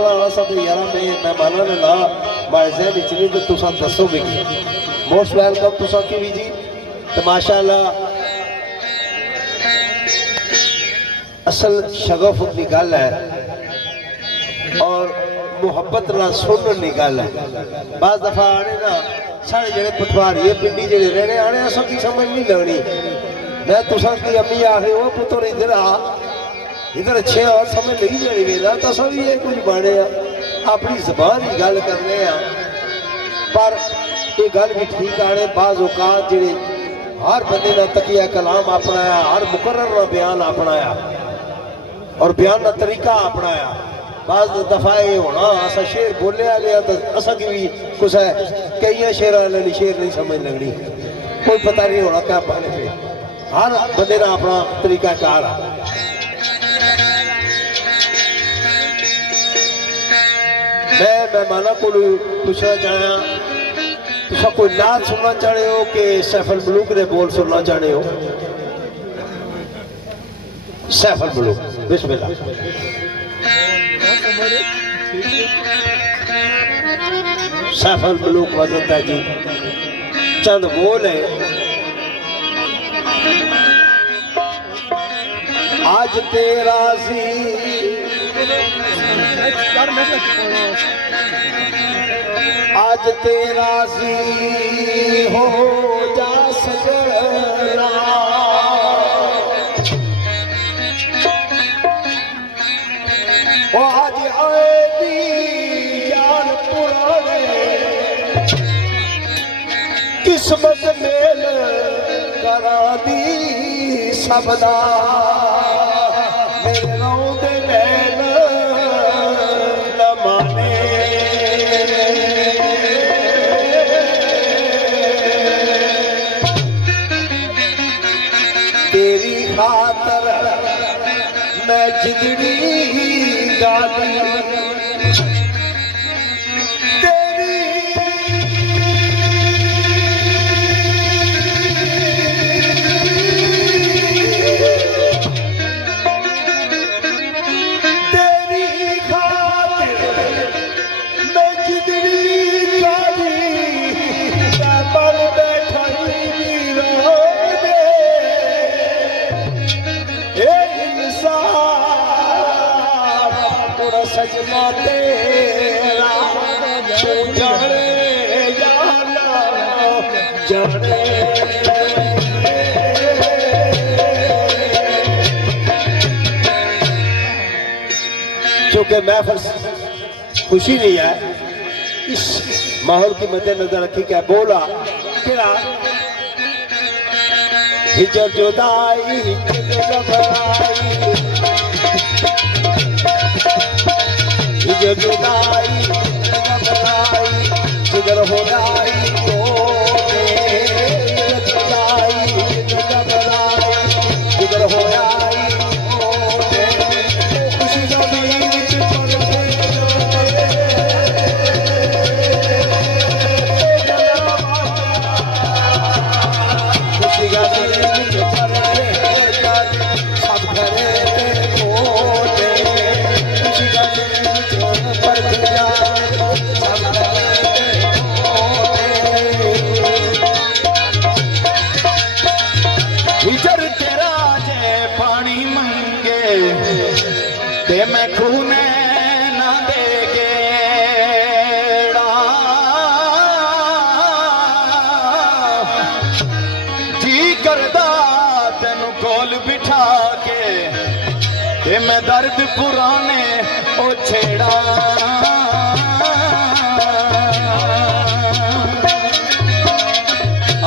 निकला वाला सब यार मेहमानों ने ना मारे जहन विच नहीं तो तुसा दसो भी मोस्ट वेलकम तुसा की भी जी तो माशाअल्लाह असल शगफ की गल है और मुहब्बत ना सुनने की गल है। बाज़ दफा आने ना सारे जड़े पटवारी पिंडी जड़े रहने आने असा की समझ नहीं लगनी मैं तुसा की अम्मी आखे वो पुत्र इधर आ इधर अच्छे और समझ नहीं जानी वेला तो सब ये कुछ बने अपनी जबान की गल करने पर ये गल भी ठीक आने बाज़ औकात जेड़े हर बंदे ने तकिया कलाम अपनाया हर मुकर्रर ना बयान अपनाया और बयान का तरीका अपनाया। बाज़ दफा ये होना असा शेर बोलिया गया तो असा की भी कुछ है कई शेर वाले शेर नहीं समझ लगनी कोई पता नहीं होना क्या बने पे हर बंदे ने अपना तरीका कार आ। मैं मेहमाना को पूछना चाहया तुसा कोई नात सुनना चाहते हो कि सैफुल मलूक ने बोल सुनना चाहते हो? सैफुल मलूक बिस्मिल्लाह। सैफुल मलूक वजन है जी चंद बोल है। आज तेरा सी आज तेरा सी हो जा सजना आज आए दी जान पुराने किस्मत मेल करा दी सबदा मेरे रौंदे नैन न माने तेरी खातर मैं जिंदड़ी गाली सजना तेरा जाने जाने चूंकि महफिल खुशी नहीं है इस माहौल की मद्देनजर रखी क्या बोला क्या हिजर जुदाई हिजर जुदाई जिगर हो जाई तो जिगर हो जाई खुशी मैं खूने ना देगे जी करदा तेन कोल बिठा के ते मैं दर्द पुराने ओ छेड़ा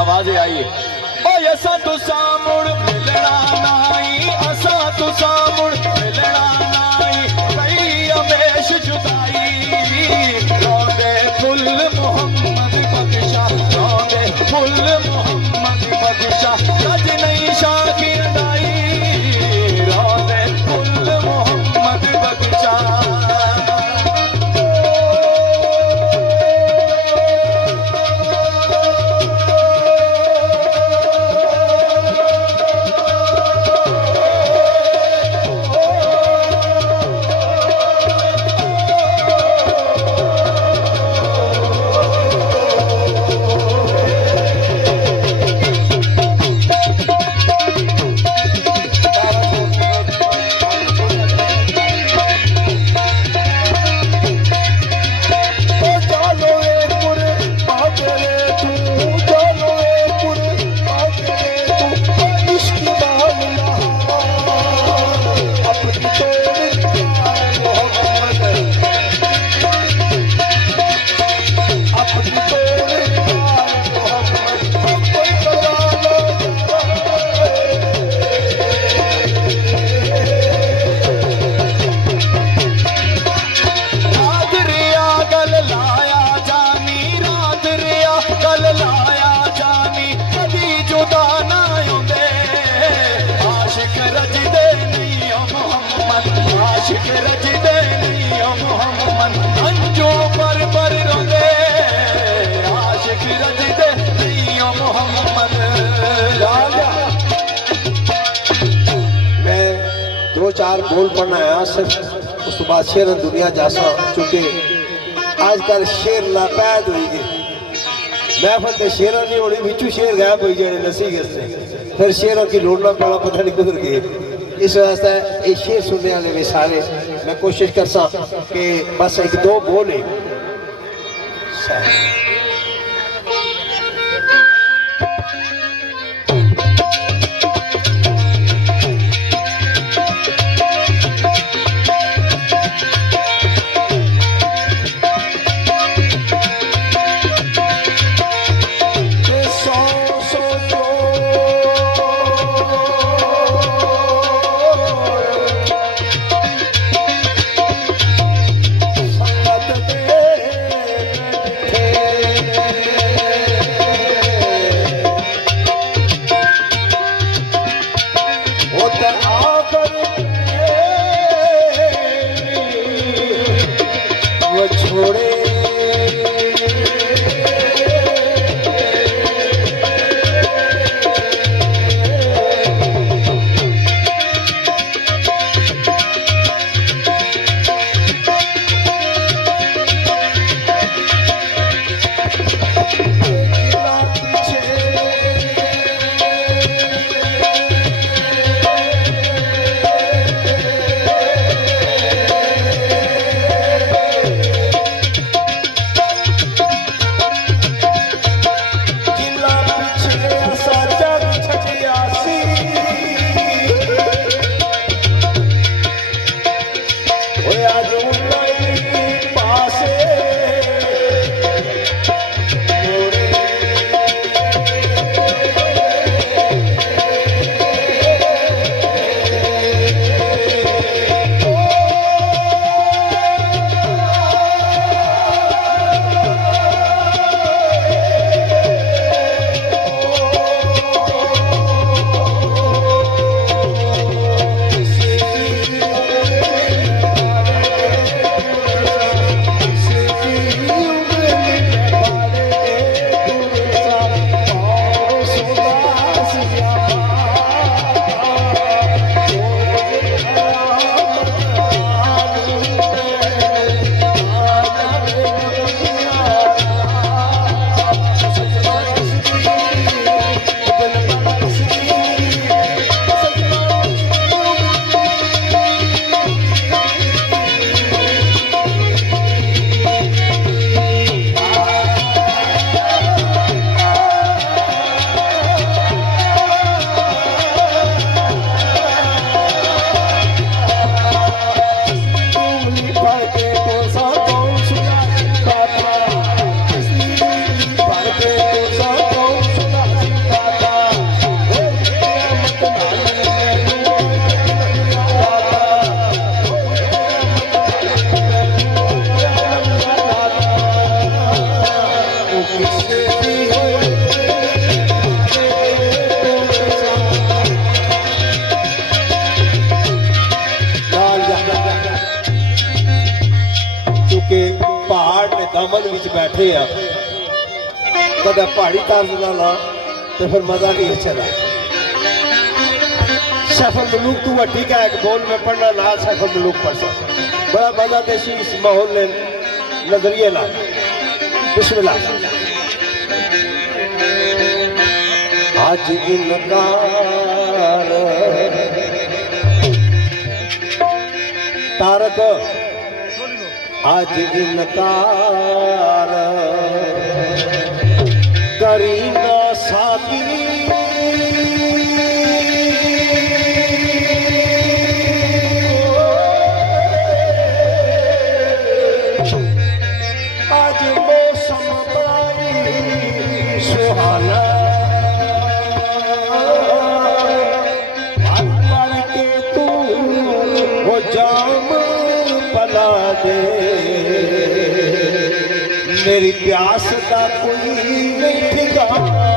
आवाज आई ओ असा तुसा मुड़ मिलना नाई असा तुसा मुड़ मिलना फुल मोहम्मद बख्शा फुल मोहम्मद बख्शा सज नहीं शाकिर दाई फुल मोहम्मद बख्शा मन अंजो पर रोंदे आशिक रजदे प्रियो मोहम्मद। मैं दो चार बोल पढ़ना आया सिर्फ उस बाद शेर दुनिया जासा चूंकि आजकल शेर लापैद हुई गए महफल के शेर नहीं होनी बिचू शेर गायब हो जाने नसी गए फिर शेरों की लोड़ना पड़ा पता नहीं किधर गए। इस वास्ते ये शेर सुनने वाले भी सारे मैं कोशिश कर सा कि बस एक दो बोले दामन विच बैठे आ कदा पहाड़ी तर्ज ना ला तो फिर मजा नहीं चला। सफर मलूक तू वड्डी का एक बोल में पढ़ना ना सफर मलूक पढ़ सकता बड़ा मजा देसी इस माहौल ने नजरिए ला। बिस्मिल्लाह। आज इनकार तारक आज इनकार करी ना साकी आज मौसम बड़ी सुहाना के तू वो जाम पला दे मेरी प्यास का कोई नहीं ठिकाना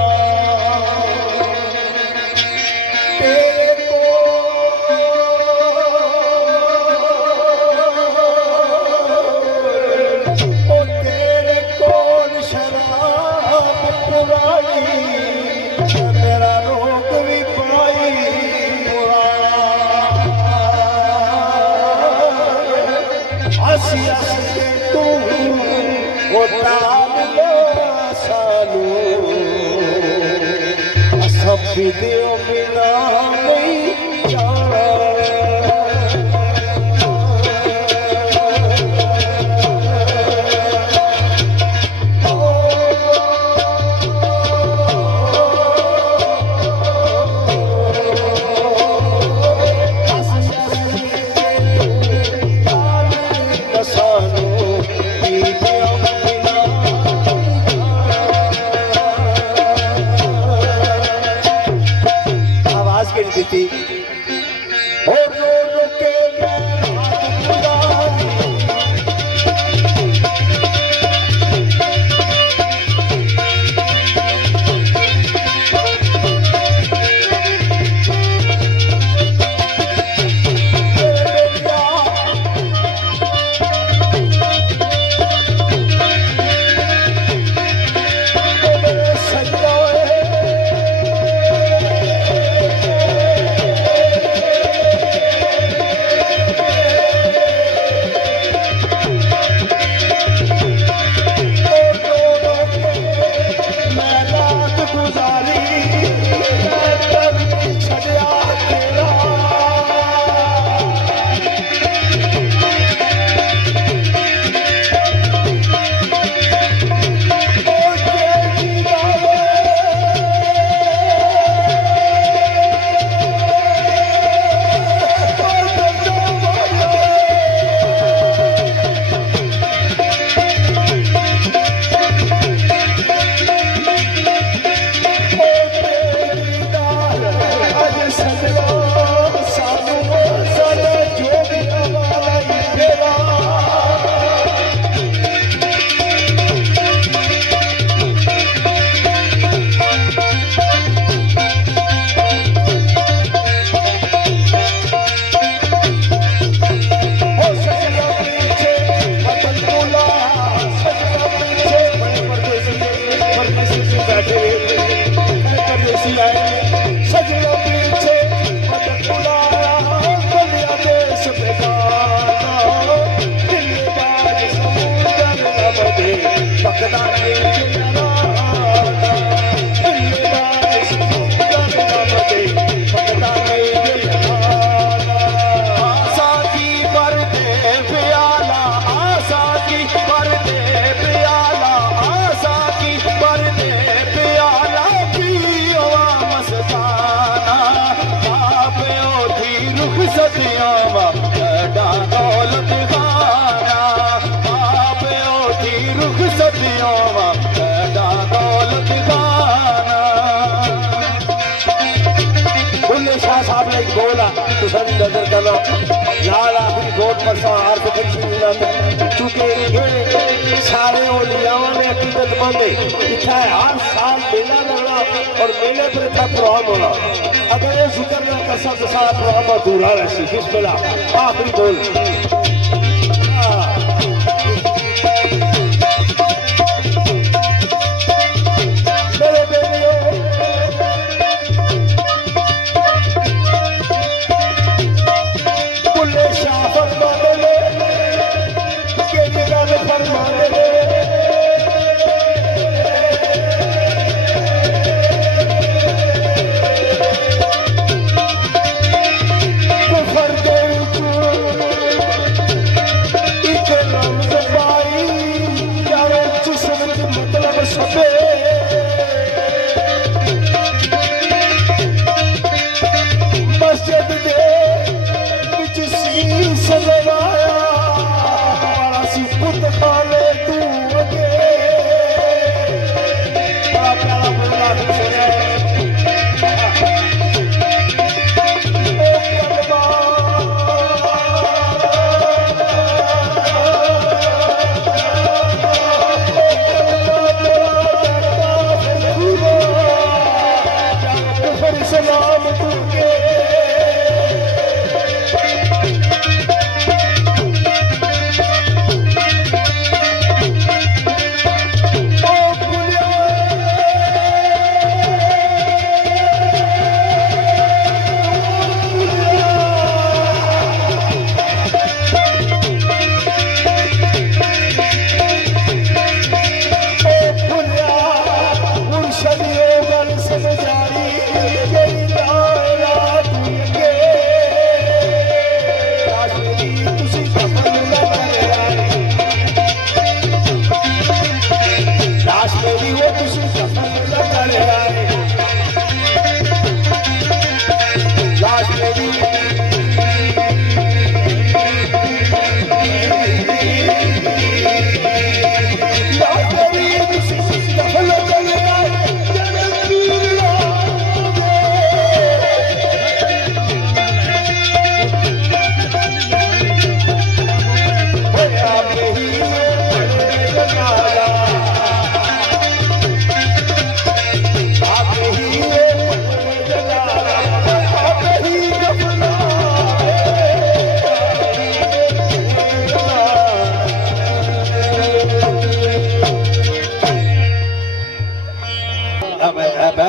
तेरे को मेरा रोग भी पाई हसी हसी तू होता सानू सब दियो बिना नहीं जाना थी और रो रो के नजर करना लाल आखिरी गोट पर सहार को चूंकि सारे ओलियावां ने अकीदतमंद इतना हर साल मेला लगना और मेले पर इतना प्रोग्राम होना अगर ये जिक्र ना कर सकते सारा प्रोग्राम अधूरा रहसी बिस्मिल्लाह आखिरी बोल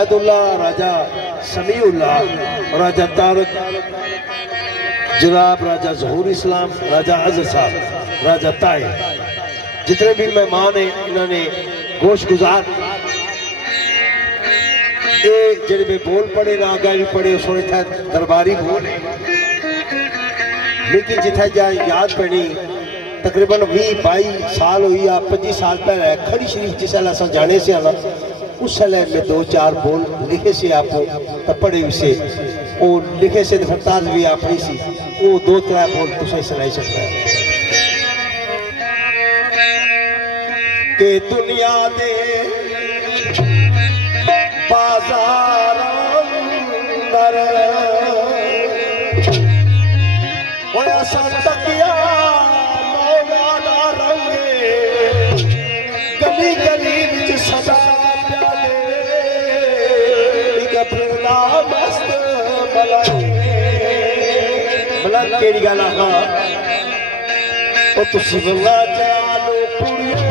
अबादुल्ला, राजा समीउल्ला, राजा तारक, जनाब राजा जहूर इस्लाम, राजा अजहर साहब, राजा ताए, जितने भी मेहमान हैं इन्होंने गोश गुजार ये जेडे में बोल पड़े ना आगे भी पड़े उसने था दरबारी बोल लेकिन जिथे जा याद पड़ी तकरीबन 20-22 साल हुई या 25 साल पहले खड़ी शरीफ जिस अस जाने से आना उस समय में 2-4 बोल लिखे से आपको तो पढ़े भी से वो लिखे से फरताज भी अपनी सी वो 2-3 बोल तुझे सुनाई सकता है कि दुनिया दे बाजार अंदर होया संतकिया मौला रंगे गली गली विच सदा प्याले एक फिरना मस्त भला केड़ी गल आखा ओ तुसी बल्ला चालो कुड़ियो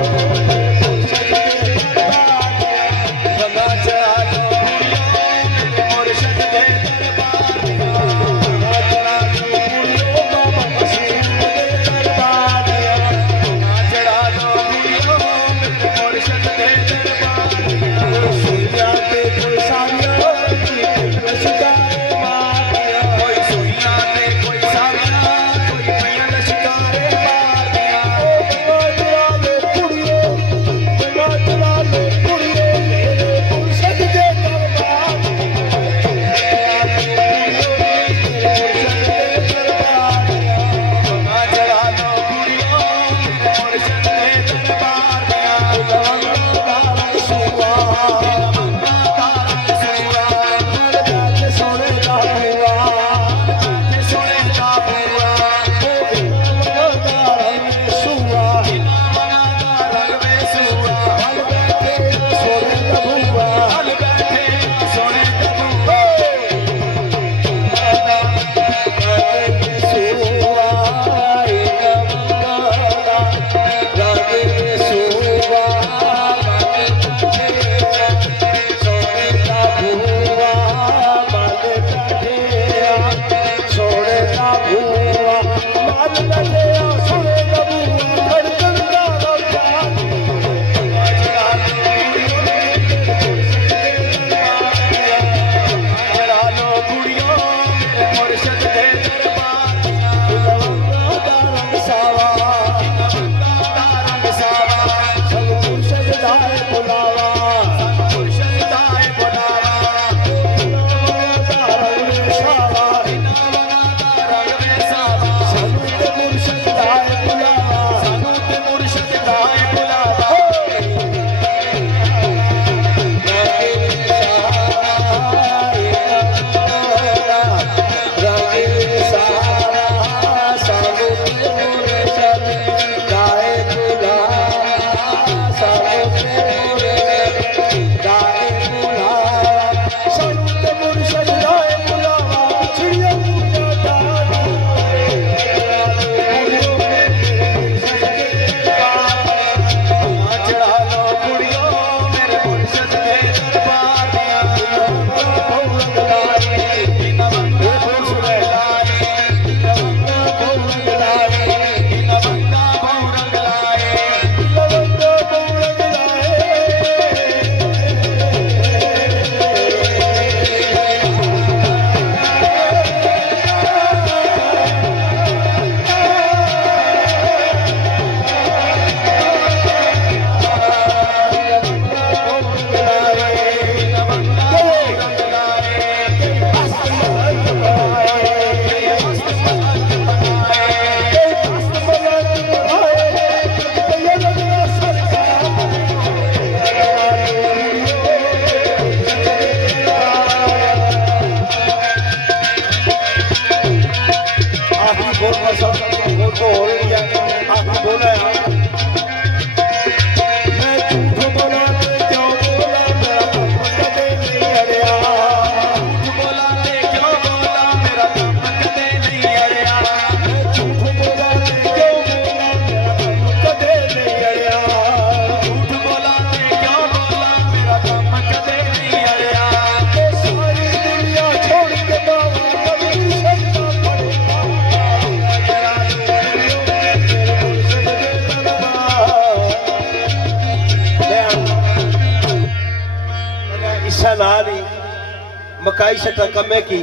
मकाई सटा कमे की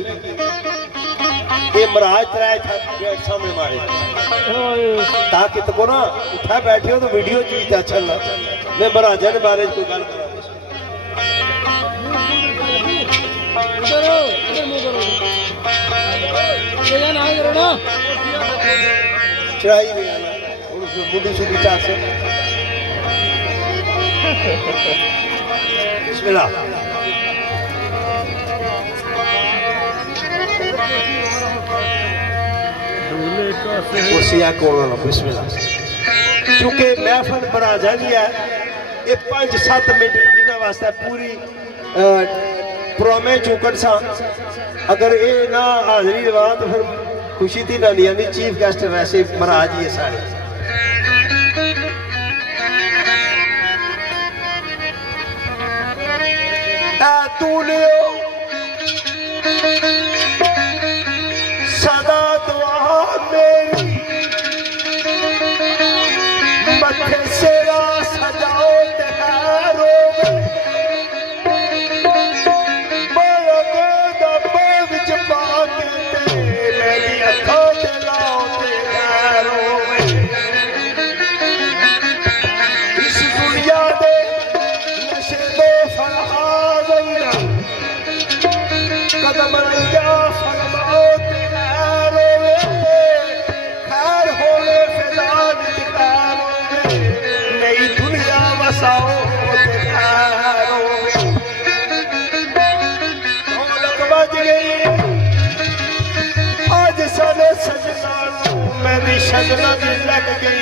ये महाराज तराए था गेट सामने मारे ताकि तो को ना उठा बैठे हो तो वीडियो चीज अच्छा ना मैं महाराजा ने बारे कोई गल करा चढ़ाई नहीं आना मुंडी सुडी चार से बिस्मिल्लाह कुर्सियां कोल बिस्मिल्लाह क्योंकि महफिल महाराजा की है ये 5-7 मिनट इन्होंने वास्ते पूरी प्रोमे चुकन सा अगर ये ना हाजरी लवा तो फिर खुशी थी ना नहीं आती चीफ गेस्ट वैसे महाराज ही है सारे तूने सदा दुआ मेरी मथे सेरा सजाओ तेरो विच पाके मेरी अखों ते लाओ तेरो इस दुनिया दे नशे दो फरहाद कदम रंगा फरमाओ तेरो खैर होले फिजान दिखारो नई दुनिया बसाओ तेरो बज गई आज सारे सजना मेरी सजना भी लग गई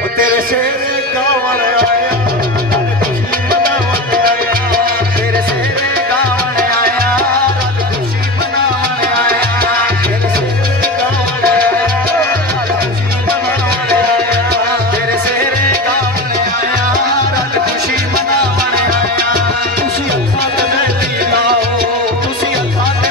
वो तेरे शेरे गावन आया खुशी मनावन आया तेरे शेरे गावन आया खुशी मनावन आया तेरे शेरे गावन आया खुशी मनावन आया तेरे शेरे गावन आया खुशी मनावन आया तुसी अल्लाह ते मैं लाओ तुसी अल्लाह ते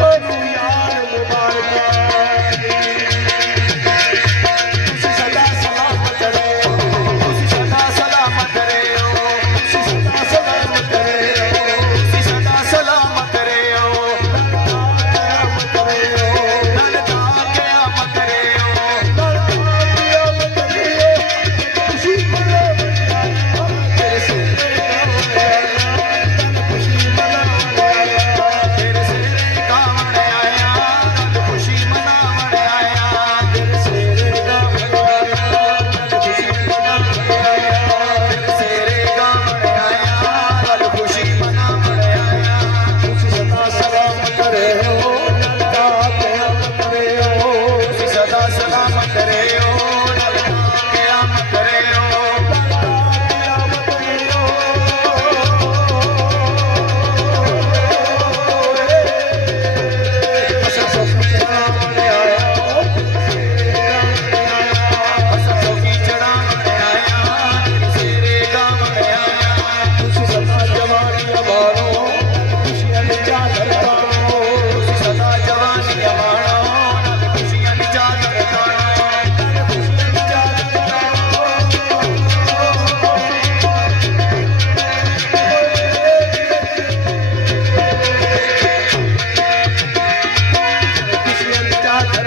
सोनू यार मुबारक ਤੁਸੀਂ ਸਦਾ ਸਲਾਮਤ ਰਹੋ ਤੁਸੀਂ ਸਦਾ ਸਲਾਮਤ ਰਹੋ ਤੁਸੀਂ ਸਦਾ ਸਲਾਮਤ ਰਹੋ ਤੁਸੀਂ ਸਦਾ ਸਲਾਮਤ ਰਹੋ ਨਨ ਦਾ ਕਿਆਮਤ ਰਹੋ खुशी ਤੇਰੇ ਸਿਰੇ ਗਾਵਣ ਆਇਆ ਨਨ ਖੁਸ਼ੀ ਮਨਾਵਣ ਆਇਆ ਤੇਰੇ ਸਿਰੇ ਗਾਵਣ ਆਇਆ ਨਨ ਖੁਸ਼ੀ ਮਨਾਵਣ ਆਇਆ ਤੇਰੇ ਸਿਰੇ ਗਾਵਣ ਆਇਆ ਨਨ ਖੁਸ਼ੀ ਮਨਾਵਣ ਆਇਆ ਤੁਸੀਂ ਸਦਾ ਸਲਾਮਤ ਰਹੋ ਨੰਦਾ ਕਿਆਮਤ ਰਹੋ ਤੁਸੀਂ ਸਦਾ ਸਲਾਮਤ ਰਹੋ ਨਨ ਦਾ ਕਿਆਮਤ ਰਹੋ ਅਸਾਂ ਸੋਖੀ ਚੜਾਵਣ ਆਇਆ ਤੇਰੇ ਸਿਰੇ ਗਾਵਣ ਆਇਆ ਤੁਸੀਂ ਸਦਾ ਜਵਾਨੀਆਂ ਮਾਣੋ ਖੁਸ਼ੀਆਂ ਦੀ ਚਾਦਰ ਪਾਓ ਤੁਸੀਂ ਸਦਾ ਜਵਾਨੀਆਂ ਮਾਣੋ ਨਾਲ ਖੁਸ਼ੀਆਂ ਦੀ ਚਾਦਰ ਤਾਣੋ ਖੁਸ਼ੀਆਂ ਦੀ ਚਾਦਰ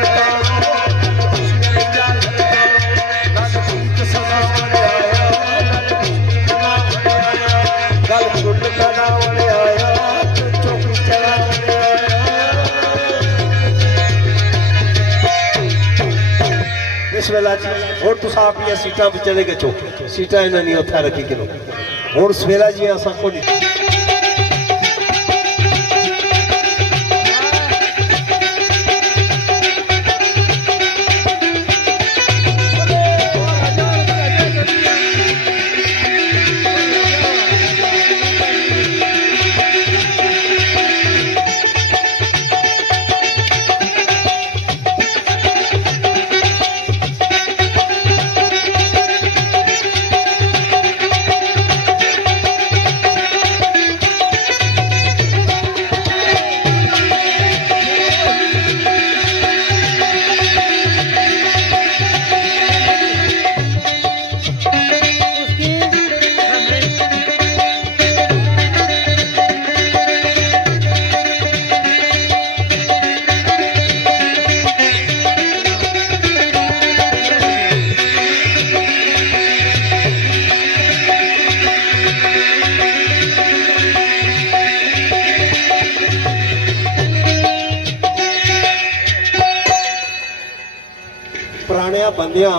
ਪਾਓ ਖੁਸ਼ੀਆਂ ਦੀ ਚਾਦਰ ਪਾਓ ਨੱਕ ਪੀਕ ਸਮਾਵਣ ਆਇਆ ਨੱਕ ਖੁਸ਼ੀ ਮਨਾਵਣ ਆਇਆ ਗਲ ਫੁੱਲ ਕਰਾਵਣ ਆਇਆ ਚੌਕੀ ਚੜਾਵਣ ਆਇਆ ਬਿਸਮਿਲ੍ਲਾ ਜੀ ਹੁਣ ਤੁਸੀਂ ਆਪਣੀਆਂ ਸੀਟਾਂ ਵਿੱਚ ਚਲੇ ਗਏ ਚੋ ਸੀਟਾਂ ਇਹਨਾਂ ਨੇ ਉੱਥੇ ਰੱਖੀ ਕਿਲੋ ਹੁਣ ਸਵੇਲਾ ਜੀ ਅਸਾਂ ਕੋ ਨਹੀਂ ਪੁਰਾਣਿਆਂ ਬੰਦਿਆਂ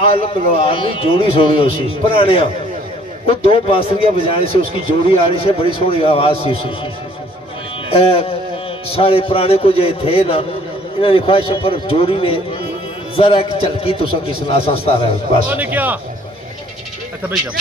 ਆਲਮ ਲਵਾਰ ਦੀ जोड़ी सोनी हो सी पुरानिया वो दो बांसुरियां बजाने से उसकी जोड़ी आ रही से बड़ी सोहनी आवाज सी उसकी सारे पुराने को जो थे ना इन्होंने ख्वाहिश पर जोड़ी ने जरा एक झलकी तो सबकी सुना संस्था रहे बस क्या अच्छा भाई जा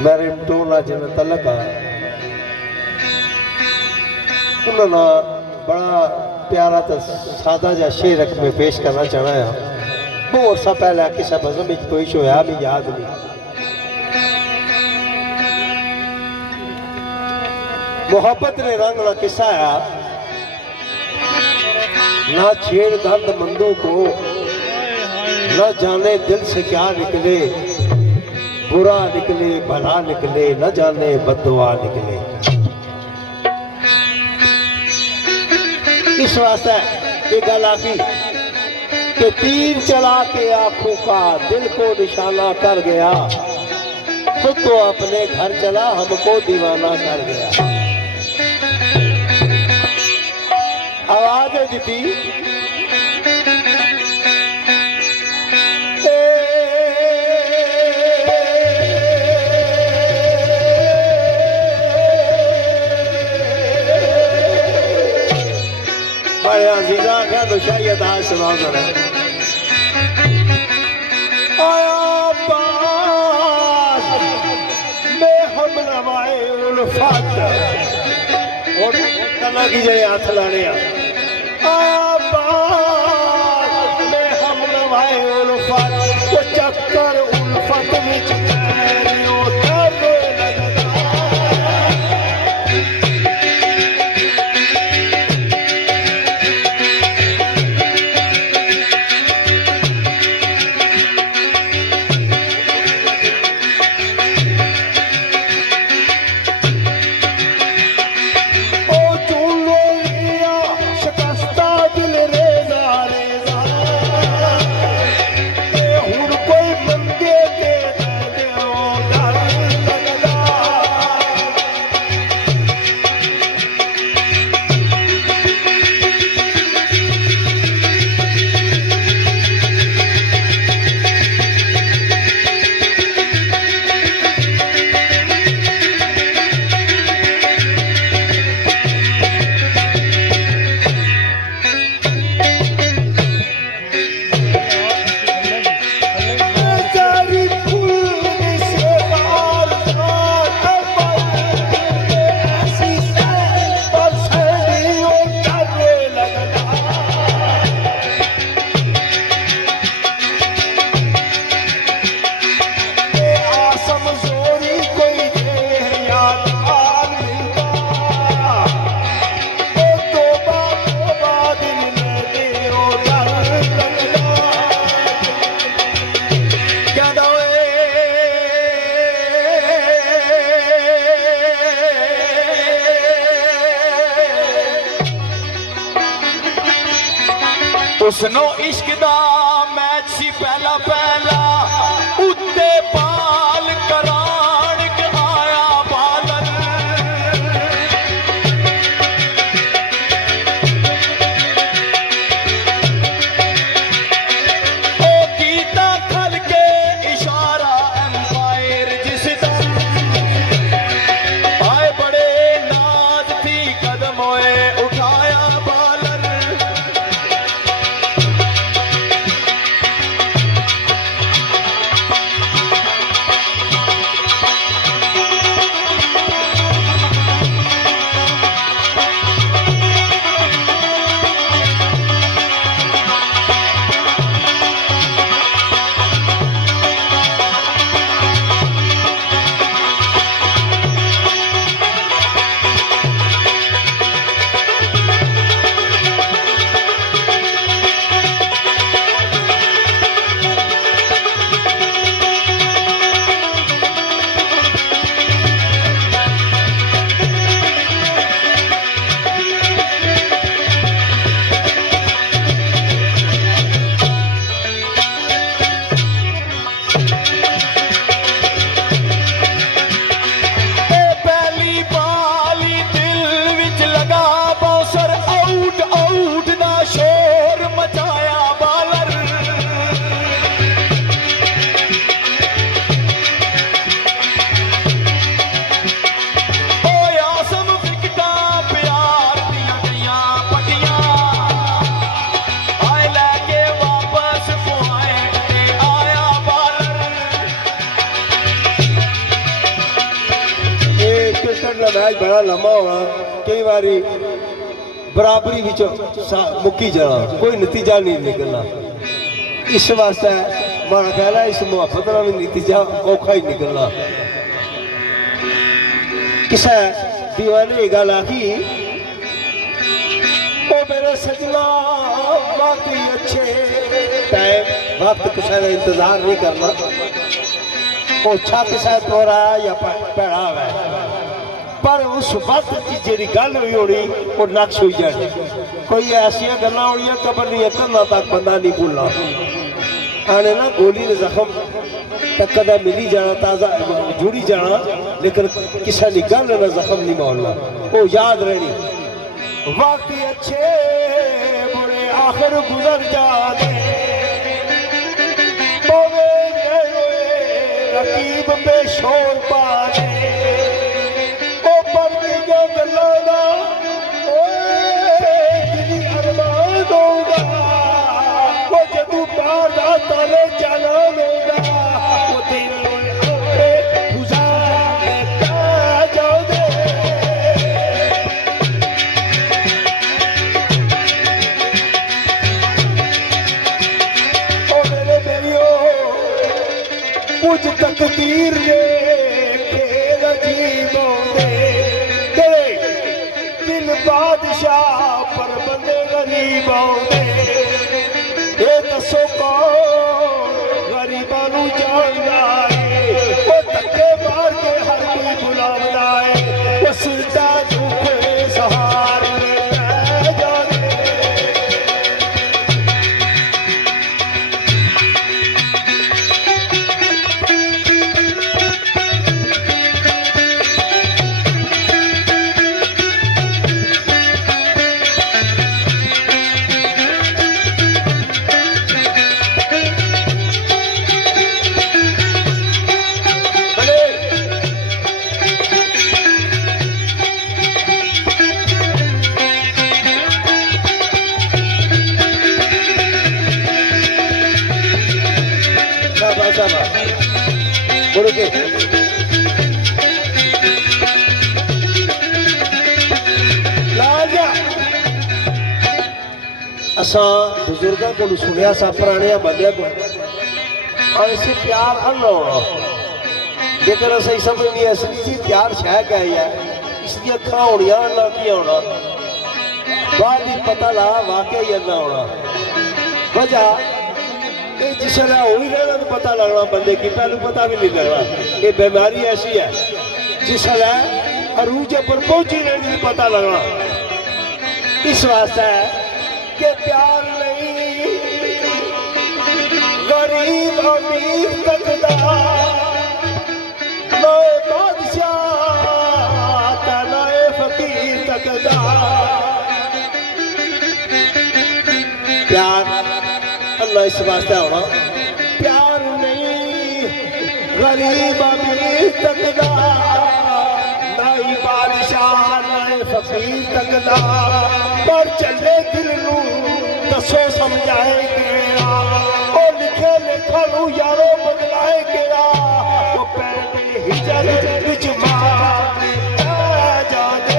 मेरे टोला जिन्हें तलक आ उन्होंने बड़ा प्यारा तो सादा जा शेर में पेश करना चाहना है। बहुत सा पहले किसी बज़म में पेश होया भी याद नहीं। मोहब्बत ने रंग ना किस्सा आया ना छेड़ दर्द मंदों को न जाने दिल से क्या निकले, बुरा निकले भला निकले न जाने बद्दुआ निकले। इस वास्ते ये गल आखी कि तीर चला के आंखों का दिल को निशाना कर गया, खुद तो अपने घर चला हमको दीवाना कर गया। आवाज है दीदी अजीजा क्या तो शायद आज सुना करें आया बात में हम नवाए उल्फत और कला की जड़े हाथ लाने बात में हम नवाए उल्फत तो चक्कर उल्फत विच पैरियों तब लगदा। उसनो इश्क दा मैच सी पहला पहला उत्ते पाल कराण के आया बादल। ओ कीता खल के इशारा एम्पायर जिस दम आए बड़े नाज थी कदम होए उठाया बालर। का मैच बड़ा लंबा होना, कई बारी बराबरी विच मुक्की जाना, कोई नतीजा नहीं निकलना। इस वास्ते मारा ख्याल है इस मुहब्बत का भी नतीजा औखा ही निकलना। किसा दीवाने ये गल आखी, ओ मेरे सजना वाकई अच्छे टाइम वक्त किसी का इंतजार नहीं करना, वो अच्छा किसा तोरा या भैड़ा है, पर उस वक्त की जी गल हुई होनी वो नक्श हुई जानी। कोई ऐसा गल्लां होनियां कबर दी कंधां तक बंदा नहीं भूलना। आने ना गोली ने जख्म तक कदा मिली जाना, ताज़ा जुड़ी जाना, लेकिन किसी की गल ना जख्म नहीं मोड़ना, वो याद रहनी। वाकई अच्छे बुरे आखिर गुजर जाने, रकीब पे शोर पाने, ओ पर जो गलाना जिनी अरमान होगा, वो जदू बार ताले जाना होगा, वो दिन कुछ तकदीर ने खेल अजीब होंदे, तेरे दिल बादशाह पर बंदे गरीब होंदे। ये दसो कौन गरीबां नू जानदा है, वो धक्के मार के हर कोई बुलावदा है, वो सुनता दुख सहार में जाने। बोलो के असा बुजुर्गों को सुनिया सा, पुराने बंदे को ऐसे प्यार अन्न होना, लेकिन असं समझनी असली जी प्यार शह क्या है, इसकी अखा होनिया ना की होना, बाद ही पता ला वाकई अन्ना होना। वजह ये जिसले हो ही रहना तो पता लगना बंदे की, पहले पता भी नहीं लगना। ये बीमारी ऐसी है जिसले अरूजे पर पहुंची रहने पता लगना। इस वास्ते के प्यार नहीं गरीब अमीर तकदा, नए बादशाह नए फकीर तकदा। प्यार अल्लाह इस वास्ते होना, प्यार नहीं गरीब अमीर तकदा, नई बादशाह नए फकीर तकदा। पर चले दिल नू दसो समझाए गया, ओ लिखे लेखा नू यारो बदलाए गया, वो पैने हिजर विच मार जाने।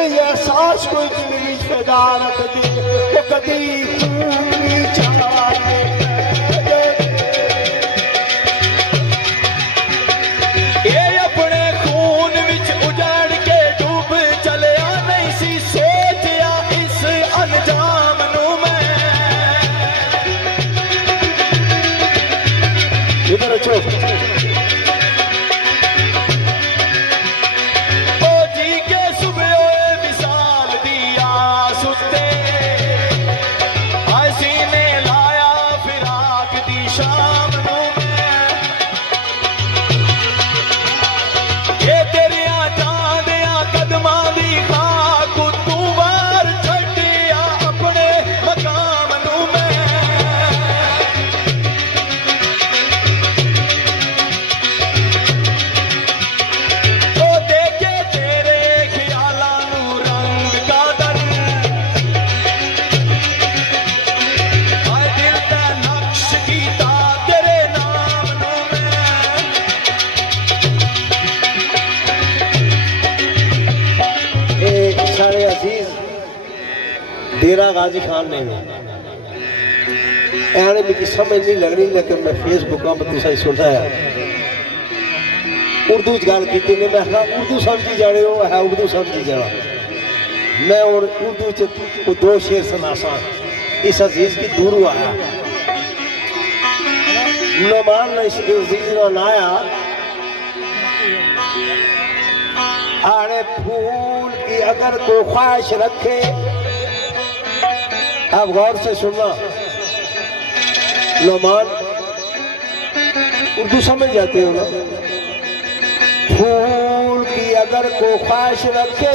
एहसास कोई जिंदगी पैदा रख दे, वो कदी ये अपने खून विच उजाड़ के डूब चलिया, नहीं सी सोचिया इस अंजाम नू मैं। इधर चुप डेरा गाजी खान ने एने भी समझ नहीं लगनी, लेकिन मैं फेसबुक पर तुसा सुना है उर्दू च गल की ने, मैं कहा उर्दू समझी जाने हो है, उर्दू समझी जाना। मैं और उर्दू च दो शेर सुनासा। इस अजीज की दूर आया नमान ने इस नाया आने फूल की अगर कोई ख्वाहिश रखे, आप गौर से सुनना, नमान उर्दू समझ जाते हो ना। फूल की अगर कोई ख्वाहिश रखे,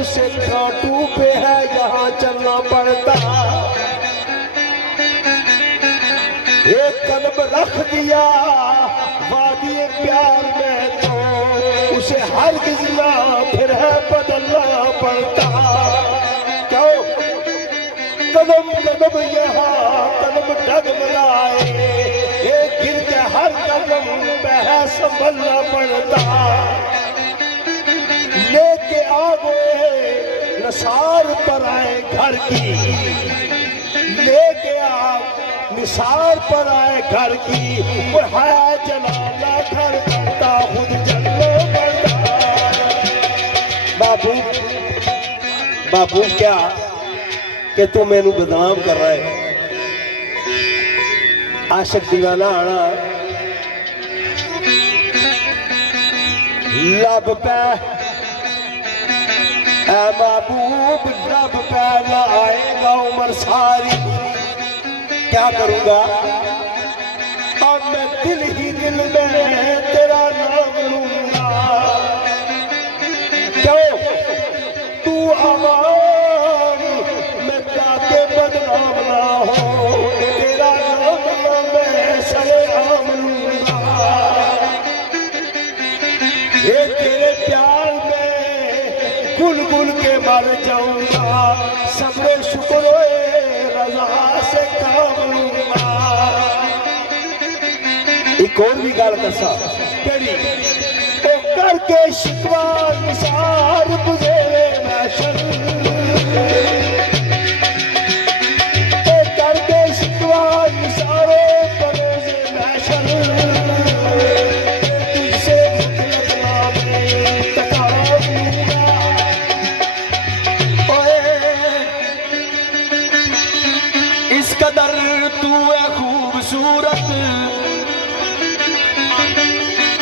उसे कांटू पे है जहां चलना पड़ता। एक कदम रख दिया वादिए प्यार में, तो उसे हर गिजना फिर है बदलना पड़ता। क्यों कदम कदम यहाँ कदम डगमगाए, एक गिर के हर कदम पे है संभलना पड़ता। लेके आ गए निसार पर आए घर की, लेके आ निसार पर आए घर की, वो है जलाना घर करता खुद जलना पड़ता। बाबू बाबू क्या कि तू मैनू बदनाम कर रहा है। आशिक दीवाना आना लब पे महबूब, लब पे ना आएगा उम्र सारी। क्या करूंगा अब मैं दिल ही दिल में तेरा नाम लूंगा। क्यों तू अमान मैं ताके बदनाम ना हो, तेरा नाम मैं सरेआम लूंगा। ये तेरे प्यार में गुल गुल के मर जाऊंगा, सबरे शुक्र रजा से काम लूंगा। एक और भी गाल कसा तेरी तो करके शिकवा निसार बुझेरे मैशन, तो करके शिकवा निसारे बरोजे मैशन। तुझसे मुतलकना में तकाऊंगा। इस कदर तू है खूबसूरत,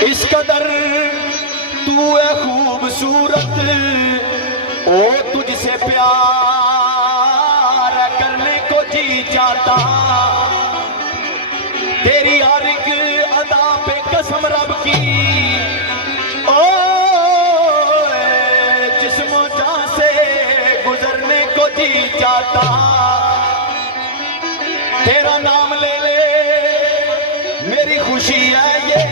इस कदर तू है खूबसूरत, ओ तुझसे प्यार करने को जी चाहता। तेरी हर एक अदा पे कसम रब की, ओ जिस्मों जान से गुजरने को जी चाहता। तेरा नाम ले ले मेरी खुशी है ये,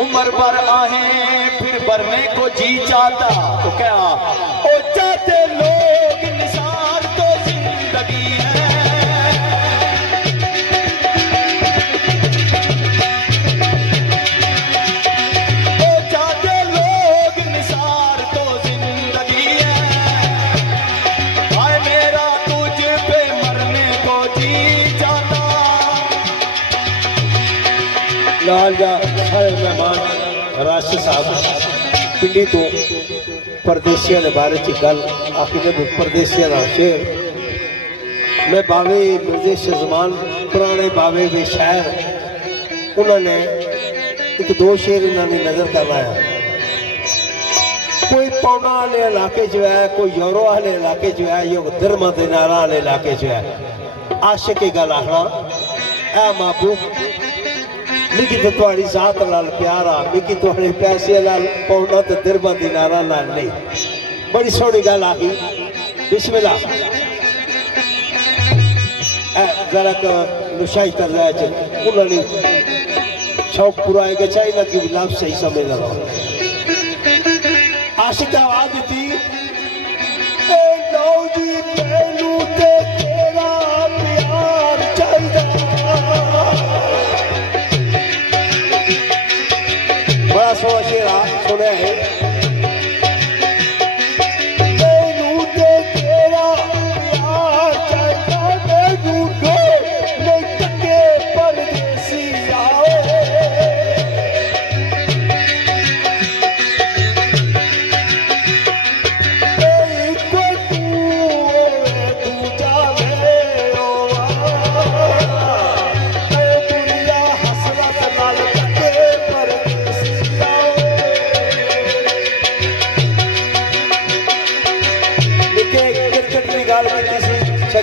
उम्र भर आहे फिर भरने को जी चाहता। तो क्या ओ चाहते लोग निसार तो जिंदगी है, ओ चाहते लोग निसार तो जिंदगी है। हाय मेरा तुझ पे मरने को जी चाहता। लाल जा सारे मेहमान राशिद साहब पिंडी तो परदेसिया के बारे च गल आखिर परदेसिया का शेर। मैं बावे मिर्जे शजमान पुराने बावे के शायर, उन्होंने एक दो शेर इन्होंने नजर करना है। कोई पौना वाले इलाके जो है, कोई यूरो वाले इलाके जो है, यो दरमा दिनारा वाले इलाके जो है। आशिक की गल आखना ऐ महबूब मिगी तो तुम्हारी जात नाल प्यार आ, मिगी तुम्हारे पैसे नाल पौना तो दरमा दिनारा नाल नहीं। बड़ी सोहनी गल आखी। बिस्मिल्लाह जरा नुशाई तर्जा उन्होंने शौक पूरा है चाहिए कि लाभ सही समझ लो। आशिक आवाज दी लो जी पहलू ते तेरा प्यार चलदा। बड़ा सोहना शेरा सुने है। पहलू ते तेरा प्यार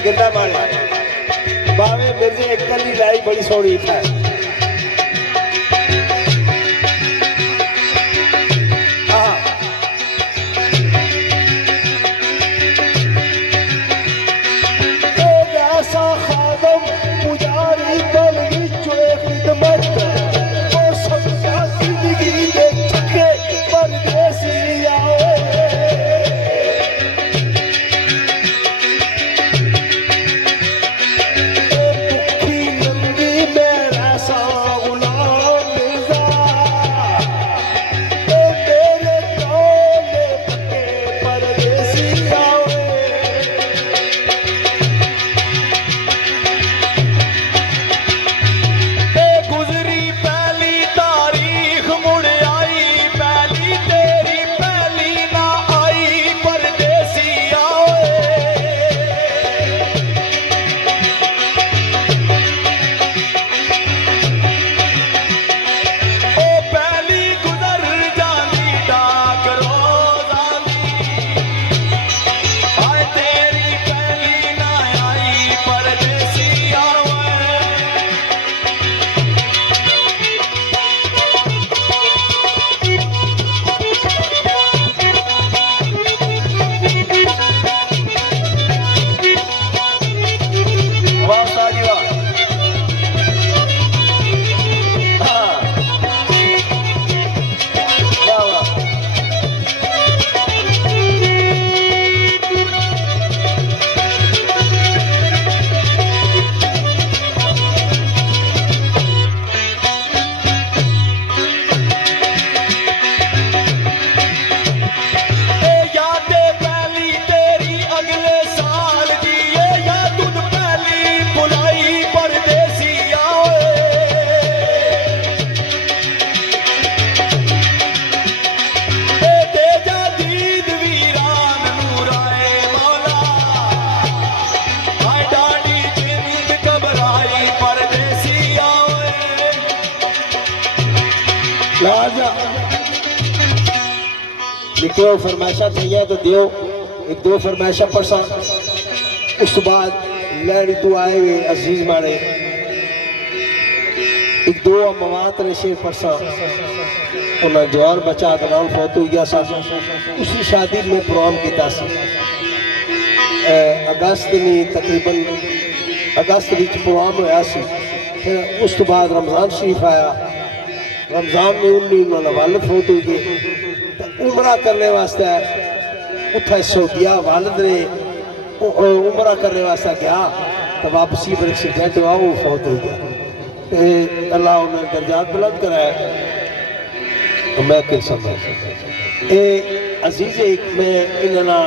गिरना मारे बावे मिर्जे एक कली लाई बड़ी सोनी था निकलो फरमाइशा चाहिए तो दियो एक दो फरमाइशा पढ़सा उस बाद लड़ी तू आए हुए अजीज मारे एक दो मवात ने शेर पढ़सा उन्हें जवान बचा दलाल फौत हो गया सा उसी शादी में प्रोग्राम किया सी अगस्त में तकरीबन अगस्त में प्रोग्राम होया सी फिर उस तो बाद रमज़ान शरीफ आया रमज़ान में उन्हें वालिद फौत हो गए उमरा करने वास्ते उठा सऊदिया वालिद ने उमरा करने वास्ते गया तो वापसी पर एक्सीडेंट हुआ वो फौत हो गया अल्लाह उन्हें दर्जात बुलंद कराया तो मैं क्या समझ ए अजीज एक मैं इन्होंने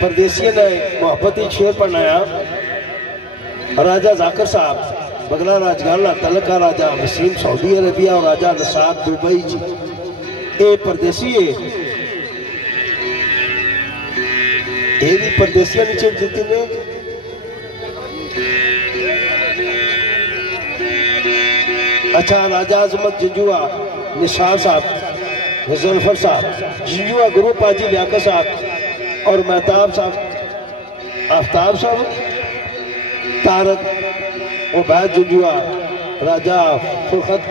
परदेसी ने मोहब्बती शेर पढ़ाया राजा जाकर साहब बगला राजगाला तलका राजा वसीम सऊदी अरबिया और राजा नसार दुबई जी ए परदेसी है ये भी परदेसिया नीचे जीती ने अच्छा राजा आजमत जिंजुआ निशार साहब मुजफ्फर साहब जिंजुआ गुरु पाजी व्याकर साहब और मेहताब साहब आफ्ताब साहब तारक उबैद जिंजुआ राजा फुरखत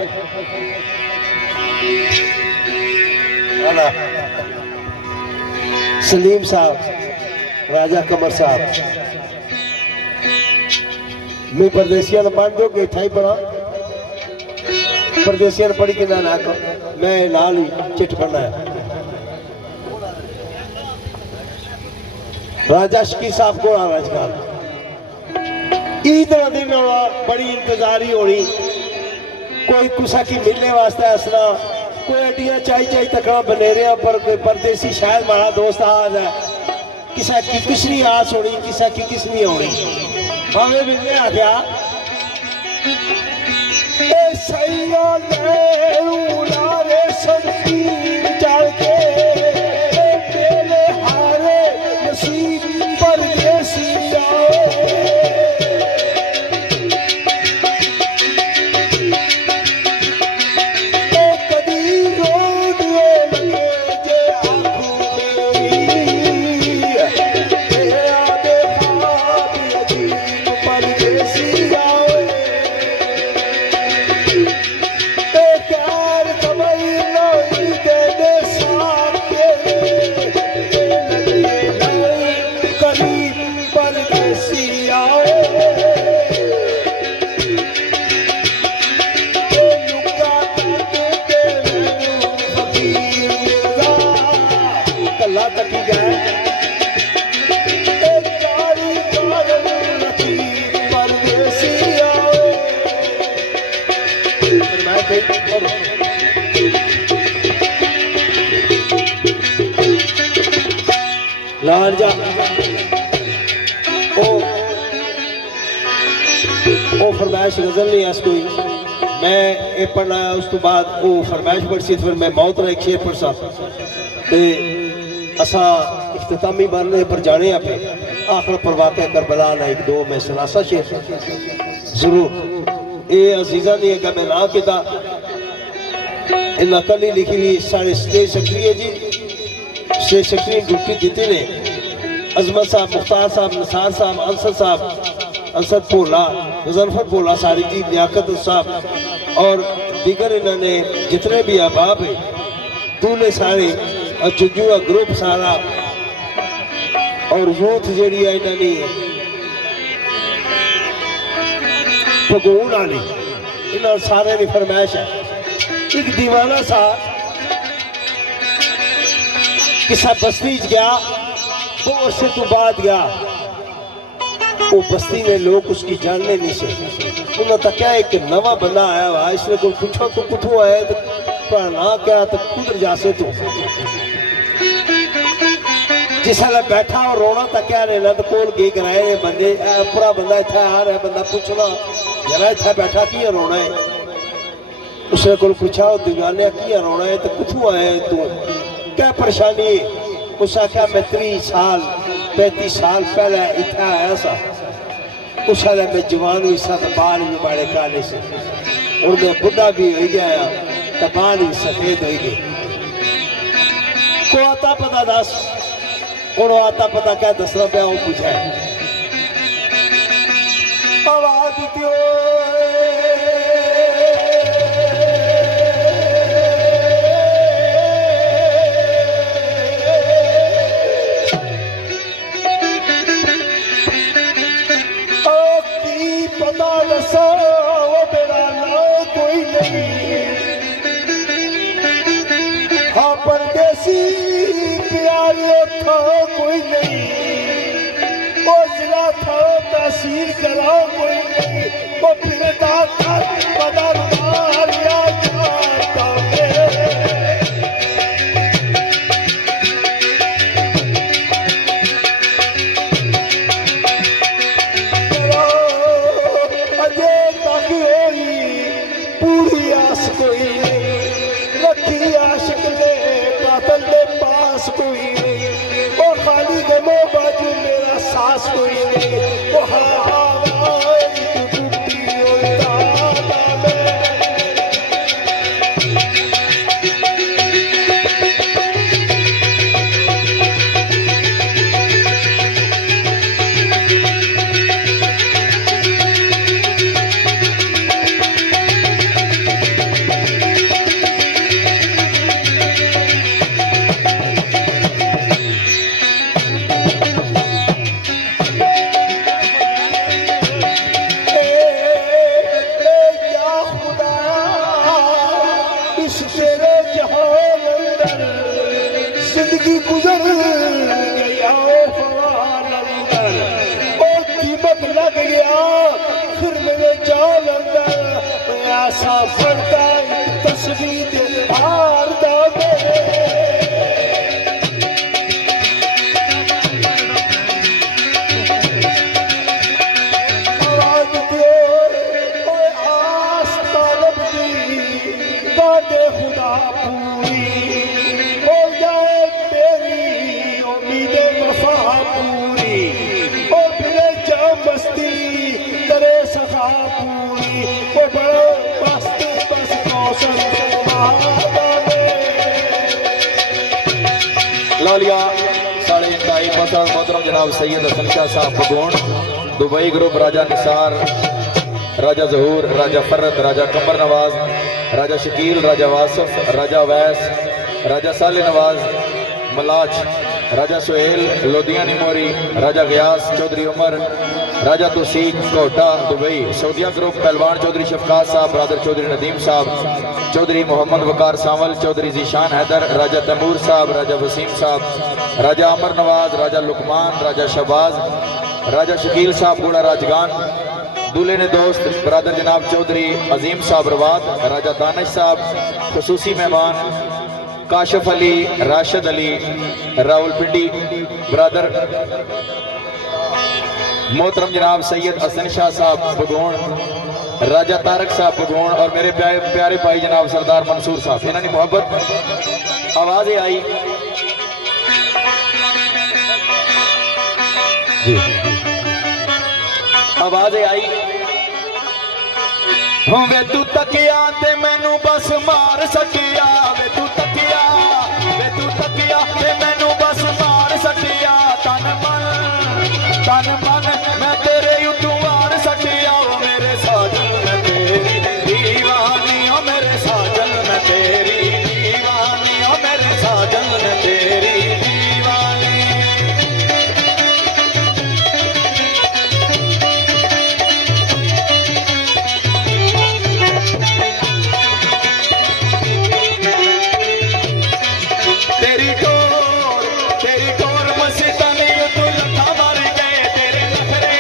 सलीम साहब राजा कमर साहब मैं परदेसिया मान दो कि ठाई पढ़ा परदेसिया पढ़ी कि ना मैं नाल ही चिट पढ़ना है राजा शकीर साहब को राजगाल ईद दिन बड़ी इंतजारी होनी कोई कुसा की मिलने वास्ते असना कोई अड्डियां चाई तकड़ा बनेरे पर कोई परदेसी शायद हमारा दोस्त आज है किसा की किसनी आस होनी किसा की किसनी होनी भावे मिलने आ गया भाई करो। लाल जा ओ फरमाइश गजल नहीं है कोई मैं ये पढ़ना उस तो बाद वो फरमाइश पढ़सी फिर मैं मौत ना एक शेर पढ़सा ते असा इख्तितामी मरने पर जाने पे आखिर पर वाक़या करबला ना एक दो मैं सलासा शेर जरूर ये अजीजा नहीं है कि मैं ना किता इन्ना कल ही लिखी हुई साढ़े स्टेज सेक्रेटरी है जी स्टेज सेक्रेटरी ड्यूटी देते ने अजमत साहब मुख्तार साहब निसार साहब अंसर भोला मुजफ्फर भोला सारी जी लियाकत साहब और दीगर इन्होंने जितने भी अहबाब है दूल्हे सारे और जुजू का ग्रुप सारा और यूथ जी है इन्होंने भगोन वाली इन्होंने सारे की फरमाइश है एक दीवाना सा किसा बस्ती गया वो उससे तो बाद गया वो बस्ती में लोग उसकी जानने नहीं से उन्होंने तो क्या एक नवा बंदा आया हुआ इसने को पूछो तो कुछ आया तो ना क्या तो कुदर जासे तू जिसले बैठा और रोना तो क्या लेना तो कोल गे कराए ने बंदे पूरा बंदा इतना आ रहा है बंदा पूछना जरा इतना बैठा की रोना है उसने को पूछा दीवाने की रोना है तो कुछ आया है तू क्या परेशानी है उस आख्या मैं 30 साल 35 साल पहले इतना आया सा उस साल मैं जवान हुई सा तो बाल भी बड़े काले से और मैं बुढ़ा भी हो गया तो बाल भी सफेद हो गए को आता पता दस और आता पता क्या दसना पे वो पूछा है आवाज दियो हाँ परदेसी प्यारे था कोई नहीं वो जिला था तहसील करा कोई नहीं वो फिरता था पदार या जाता अजय तक पूरी आस कोई रखी आशिक ने कातल के पास कोई नहीं वो खाली गमो बाजू मेरा सास कोई नहीं वो जिंदगी गुजर गया और कीमत लग गया फिर मेरे जान अंदर ऐसा फरता तस्वीर हार दावे आवाज दियो आस तालब दी बातें खुदा पूरी मस्ती करे सखा पूरी वो बड़ो मस्त बस कौशल लालिया साढ़े इंतहाई पसंद मोहतरम जनाब सैयद हसन शाह साहब भगोन दुबई ग्रुप राजा निसार राजा जहूर राजा फरत राजा कमर नवाज राजा शकील राजा वासफ राजा वैस राजा साले नवाज मलाच राजा सुहेल लोधियानी मोरी राजा गयास चौधरी उमर राजा तुसीक कोटा दुबई सऊदिया ग्रुप पहलवान चौधरी शफकात साहब ब्रदर चौधरी नदीम साहब चौधरी मोहम्मद वकार सावल चौधरी जीशान हैदर राजा तैमूर साहब राजा वसीम साहब राजा अमर नवाज राजा लुकमान राजा शहबाज राजा शकील साहब बूढ़ा राजगान दूल्हे ने दोस्त ब्रदर जनाब चौधरी अजीम साहब रवात, राजा दानिश साहब, खसूसी मेहमान काशिफ अली, राशिद अली, रावलपिंडी ब्रदर, मोहतरम जनाब सैयद हसन शाह साहब बगोण, राजा तारक साहब बगोण और मेरे प्यारे भाई जनाब सरदार मंसूर साहब। इन्होंने मोहब्बत आवाज़ें आई जी, आवाज़ें आई वे तू तकिया ते मैनू बस मार सकिया, वे तू तकिया ते मैनू बस मार सकिया, तन मन मैं तेरे उतू मार सकिया, ओ मेरे साजन मैं तेरी दीवानी, ओ मेरे साजन मैं तेरी दीवानी, ओ मेरे साजन मैं तेरी दीवानी। तेरी टोर मस्तानी तू लखा मार गए, तेरे नखरे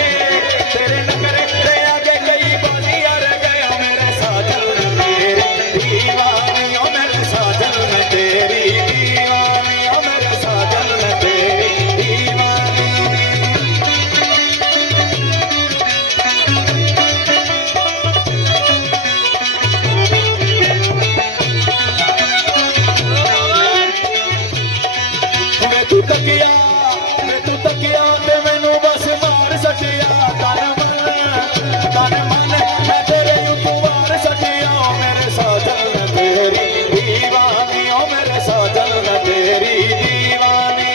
ते आगे कई बाजी हार गए, मेरे साजन तेरी दीवानी, ओ मेरे साजन में तेरी दीवानी, ओ मेरे साजन में तेरी दीवानी। वे तू तकिया ते मैनू बस मार सकिया, तन मन मैं तेरे उतू मार सकिया, ओ मेरे साजन मैं तेरी दीवानी, ओ मेरे साजन मैं तेरी दीवानी।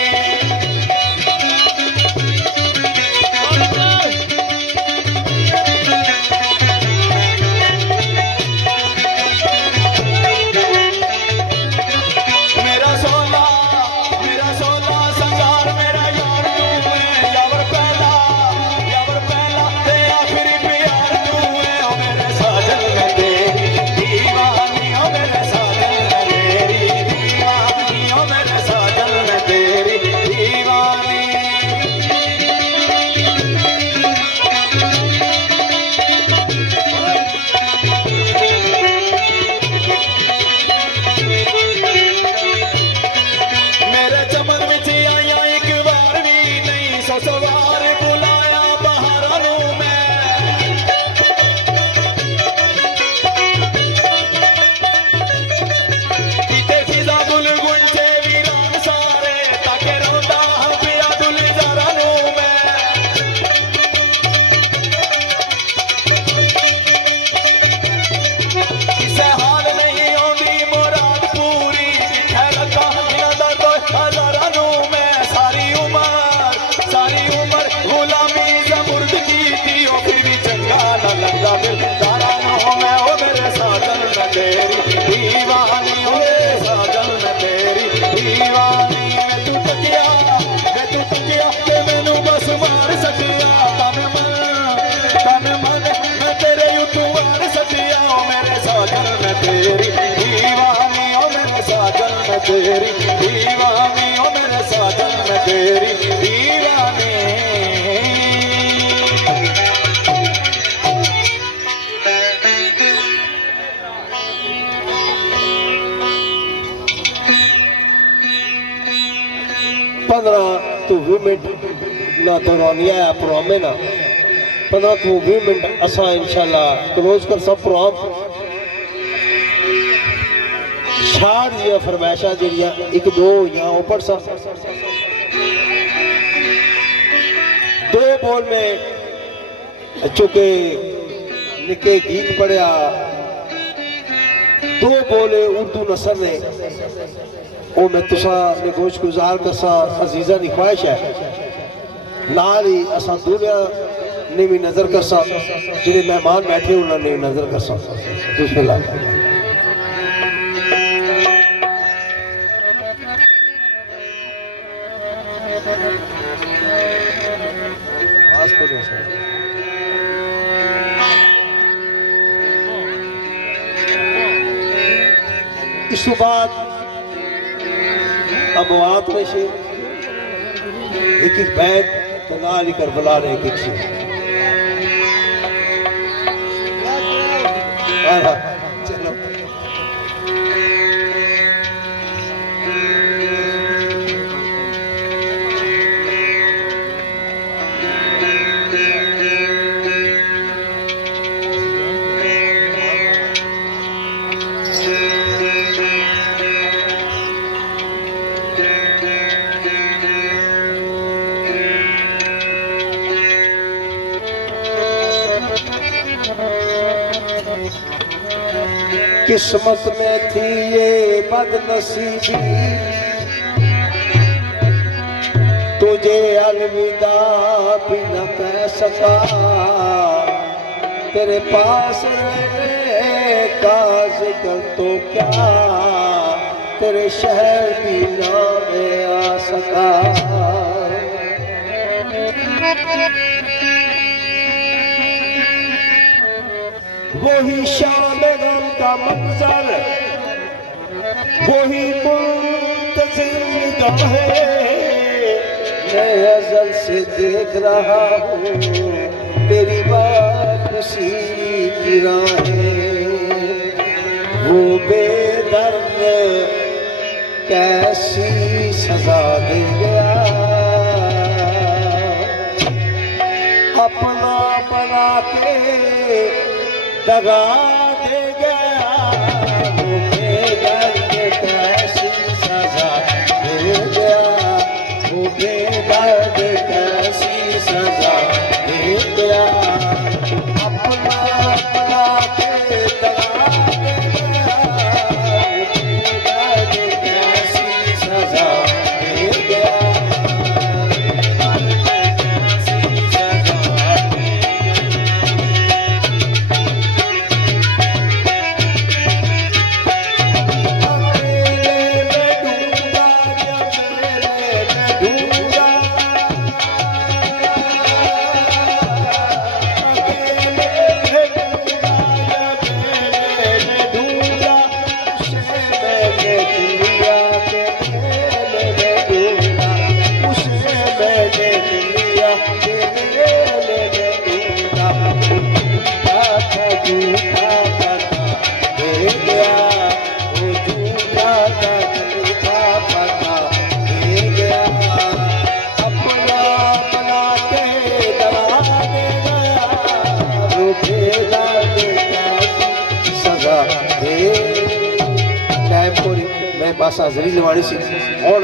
मेरा सोला संसार मेरा यार तू है, यावर पहला ते आखिरी प्यार तू है, ओ मेरे साजन में तेरी दीवानी, ओ मेरे साजन में तेरी दीवानी, ओ मेरे साजन में तेरी दीवानी। मेरे चमन विच आया एक बार भी नहीं, सौ सवार बुलाया बहारां नूं मैं, किते खिजा गुल गुंजे वीरान सारे, ताके रौंदा हां पिया गुलजारां नूं मैं। किसे हाल नहीं आउंदी मुराद पूरी, है रखा इन्हां दा कोई हज़ारां नूं मैं, सारी उमर गुलामी ज़मुर्द की थी, ओ फिर भी चंगा ना लगदा दिलदारां नूं मैं, ओ मेरे साजन मैं तेरी दीवानी, ओ मेरे साजन मैं तेरी दीवानी। वे तू तकिया ते मैनू बस मार सकिया, तन मन मैं तेरे उतू मार सकिया, ओ मेरे साजन मैं तेरी दीवानी, ओ मेरे साजन मैं तेरी दीवानी, ओ मेरे साजन मैं तेरी दीवानी। पंद्रह तो 20 मिनट ना दौरानिया है प्रोग्राम में ना, 15 तो 20 मिनट असा इंशाल्लाह क्लोज कर सब प्रोग्राम। छाड़ दिया फरमाइशा जड़िया एक दो या ऊपर सा दो बोल में चूंकि निके गीत पढ़िया, दो बोले उर्दू नसर ने, वो मैं तुसा ने गोश गुजार करसा अजीजा की ख्वाहिश है, नाल ही असा दूरिया ने भी नजर करसा, जिन्हें मेहमान बैठे उन्होंने नजर करसा। बिस्मिल्लाह। इस बाद अमवात में से एक एक बैत तो नाल ही करबला ने एक एक शेर चलो किस्मत में थी ये बदनसीबी तुझे अलविदा भी न कह सका तेरे पास रहने का जिक्र तो क्या तेरे शहर भी ना में आ सका वही शाम गम का मंजर वही मुंतज़िर निगाहें मैं अज़ल से देख रहा हूँ तेरी वापसी की राहें वो बेदर्द कैसी सजा दे गया अपना बना के दगा दे गया वो बेदर्द कैसी सजा दे गया वो बेदर्द कैसी सजा दे गया अपना बना के दगा दे गया वो बेदर्द कैसी सजा दे गया बस हाजरी लवानी सी हुण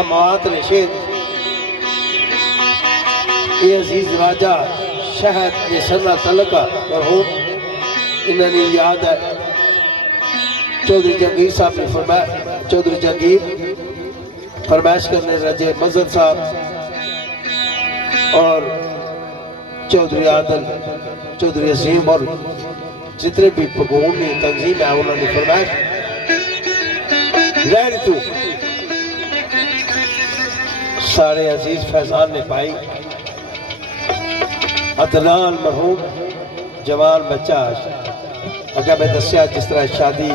अमात ने शेर ये अजीज राजा शहद ने सरना तलका मरहूम इन्होंने याद है चौधरी जहांगीर साहब ने फरमाया चौधरी जहांगीर फरमाइश करने रजे मजहर साहब और चौधरी आदल चौधरी अजीम और जितने भी पगोन ने तंजीम है उन्होंने फरमाइश रहने तू सारे अजीज फैजान ने पाई अदनान मरहूम जवान बच्चा अगर मैं दसिया जिस तरह शादी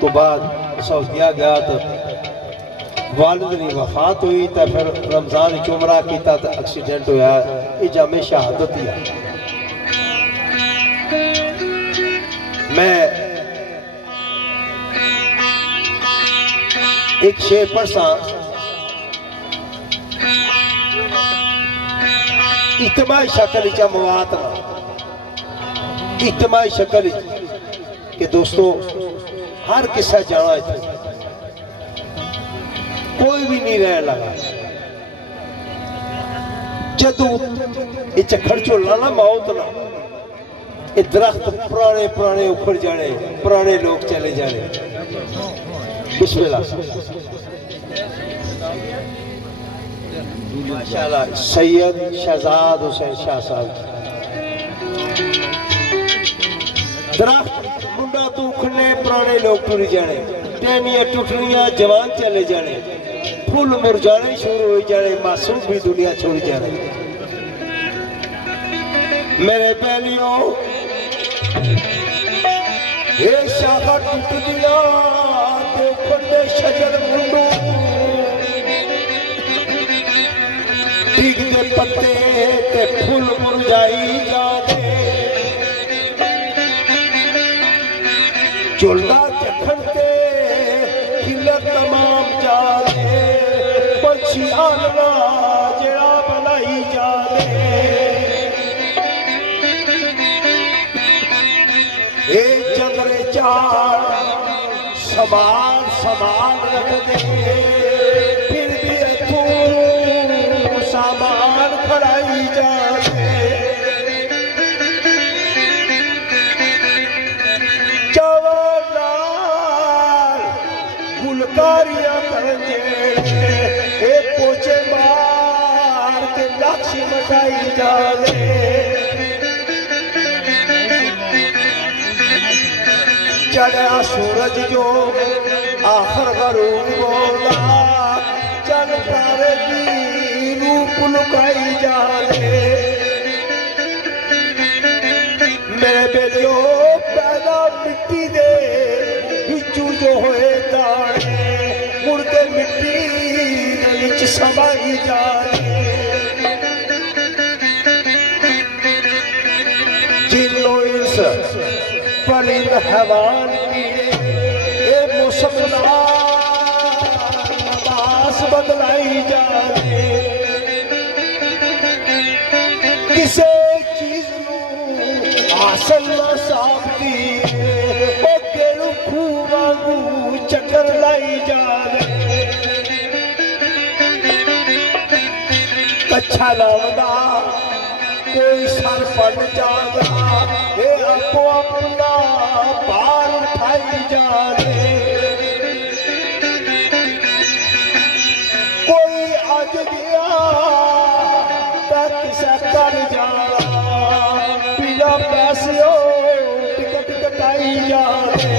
तो बाद सऊदिया गया तो वालिद की वफात हुई तो फिर रमजान चुमरा किया तो एक्सीडेंट होया ये जामे शहादत ही है मैं एक शेर पढ़सा इज्तमाई शक्ल च मवात ना इज्तमाई शक्ल कि दोस्तों हर किसा जाना इतने कोई भी नहीं रह लगा जदू ये झक्खड़ झोला ना मौत ना ये दरख्त पुराने पुराने उखड़ जाने पुराने लोग चले जाने बिस्मिल्लाह माशाअल्लाह सैयद शहजाद हुसैन शाह साहब दरख्त मुंडा तो उखड़ने पुराने लोग टुर जाने टहनियां टुटनियां जवान चले जाने फुल मुरझाने शुरू हो जाने मासूम भी दुनिया छोड़ जाने मेरे पहलियों ये शाखा टूट दिया तो खंडे शजर मुंडू डिगते पत्ते ते फुल मुरझाई जाने झुलदा जखन ते खिलत तमाम जाने पंछी आलना जेड़ा बनाई जाने ए चंद्रे चार समान समान रख दे फिर भी तू सामान खड़ाई जाने गुलकारियां करने ए पोचे मार के लाक्षी मचाई जाने चढ़ा सूरज जो आखिर गरूब होगा चल तारे की रूप लुकाई जाने मेरे बेलियो पैदा मिट्टी दे बिचू जो होए दाने मुड़ के मिट्टी दे विच समाई जाने जिन्नो इस परिंद हैवान कीड़े ए मौसम लिबास बदलाई जाने किसे चीज नू हासिल ना साबती ओ केड़ू खूह वांगू चक्कर लाई जाने कच्छा लावदा कोई सर पड़ जादा ए आपो अपना भार उठाई जाने कोई अज गया तक से कर जाना बिना पैसे टिकट कटाई जाने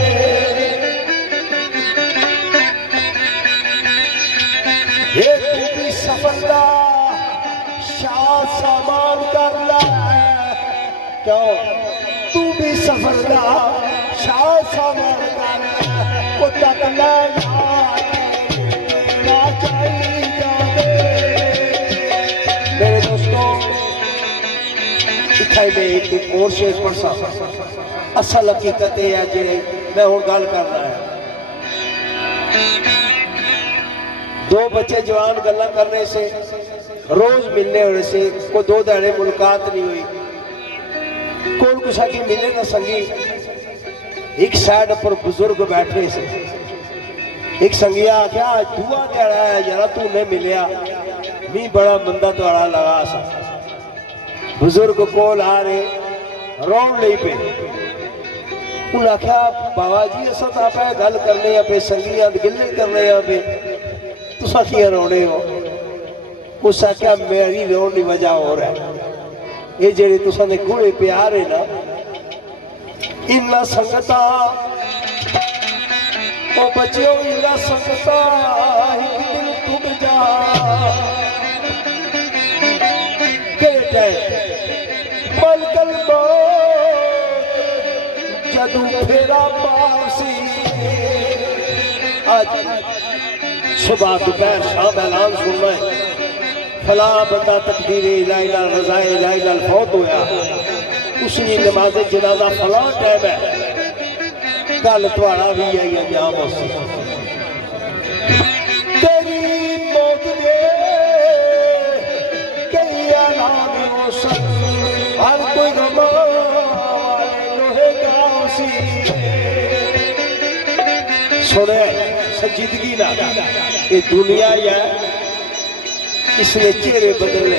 ये तू भी सफर दा शाह सामान कर ला क्यों तू भी सफर दा शाह सामान कर वो तक ना चाहिए जाने मेरे दोस्तों इत्थे में एक और शेर पढ़ सा असल हकीकत यह है जे मैं हुण गल कर रहा है दो बच्चे जवान गल्ला करने से रोज मिलने होने से को दो दाड़े मुलाकात नहीं हुई कौन कुछ की मिले ना संगी एक साइड पर बुजुर्ग बैठे से एक संगिया आख्या आज दुआ दिहाड़ा है यार तू ने मिलिया मी बड़ा मंदा द्वारा लगा सा बुजुर्ग कोल आ रहे रोन लई पे उन आख्या बाबा जी अस तो आप गल करने पे संगिया गिले करने पे तुसा किया रोने हो उस आख्या मेरी रोन की वजह हो रहा है ये जेडे तुसा ने घोड़े प्यार है ना इन्ना संगता ओ बच्चियों इन्ना संगता एक दिन डूब जा कहते मलकल जदू फेरा पासी आज सुबह दोपहर शाम ऐलान सुनना है फला बंदा तकदीर इलाही नाल रज़ाए इलाही नाल फौत होया उसकी नमाज जनाजा फला टाइम है कल तुम्हारा भी आई अंजाम हो तेरी मौत दे कई ऐलान हो सन हर कोई गमा लोहे गाँव सी सुने संजीदगी ना ये दुनिया या इसने चेहरे बदलने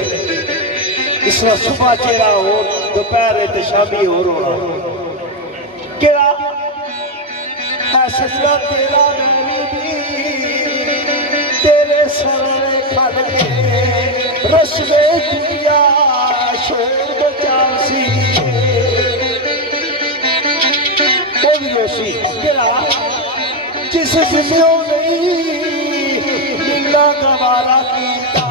इसने सुबह चेहरा हो दोपहर शामी हो रोना केड़ा है सजना तेरा नानी भी तेरे सारे खल के रस्मे दुनिया शोर बचासी केड़ा जिस जिम्मेओ नहीं मिलना गवारा कीता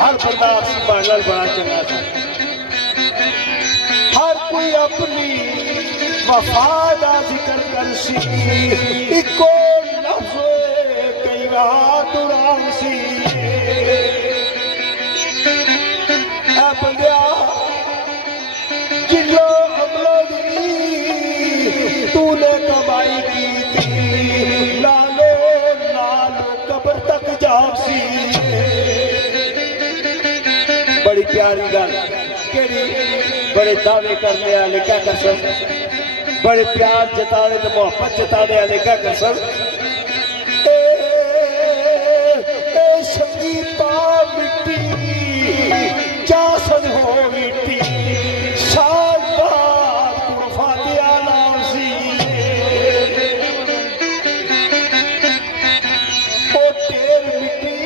हर बंदा पागल बड़ा चंगा था हर कोई अपनी वफादा जिक्र कर सी इको लफ्ज़ कई बहादुर सी बंदिया गल केड़ी बड़े दावे करने वाले क्या कर सन बड़े प्यार जताने तो मोहब्बत जताने वाले क्या कर सन संगीता मिट्टी क्या सन हो मिट्टी साल बाद फातिया नाम सी ओ टेर मिट्टी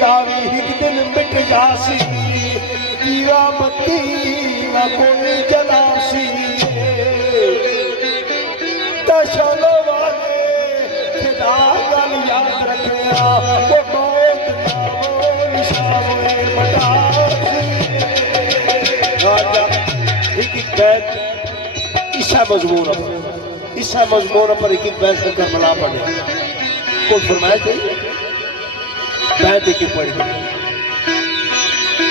दावी एक दिन मिट जासी दीवा बत्ती ना कोई जलासी दशलो वाले खुदा गल याद रखिया वो बहुत नामो निशाने मटासी राजा एक बैत ईसा मजमून पर एक बैत करके मना पड़े को फरमाया थे बैत एक पड़ी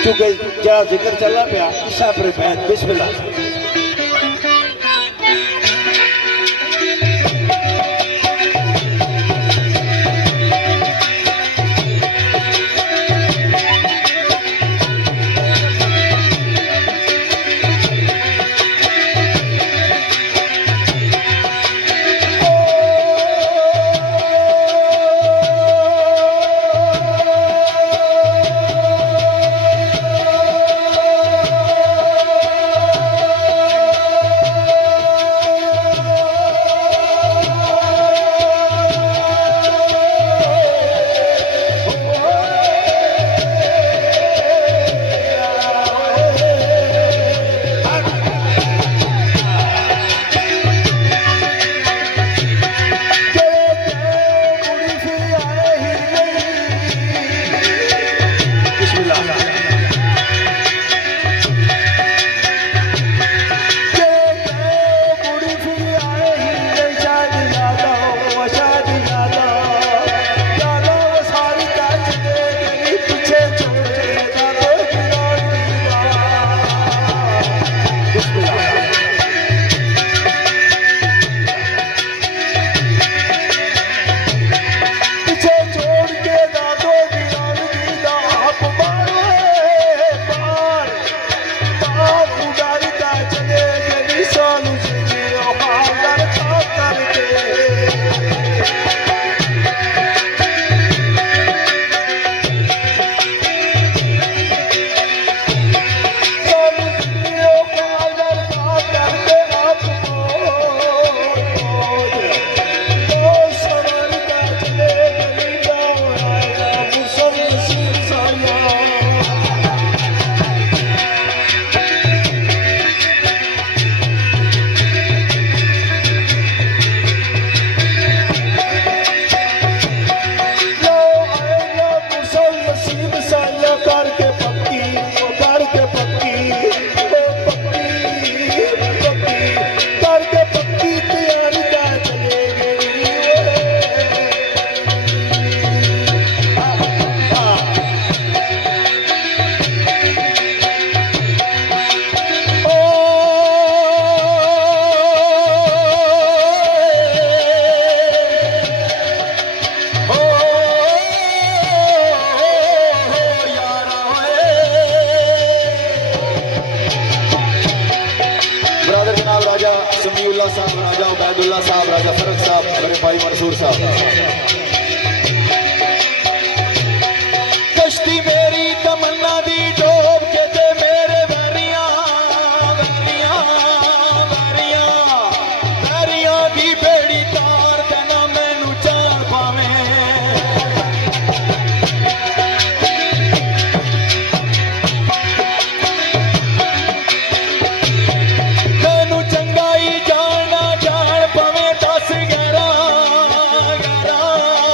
क्योंकि जहाँ जिक्र चला पाया ईसा पर बैत बिस्मिल्लाह साहब, राजा उबैदुल्ला साहब, राजा फरक साहब, मेरे भाई मंसूर साहब। कश्ती मेरी तमन्ना दी डोब के ते मेरे वैरियां वैरियां वैरियां वैरियां दी बेड़ी तार देना मैनू जान पावे। मैनू चंगाई जान पवे 10 11 11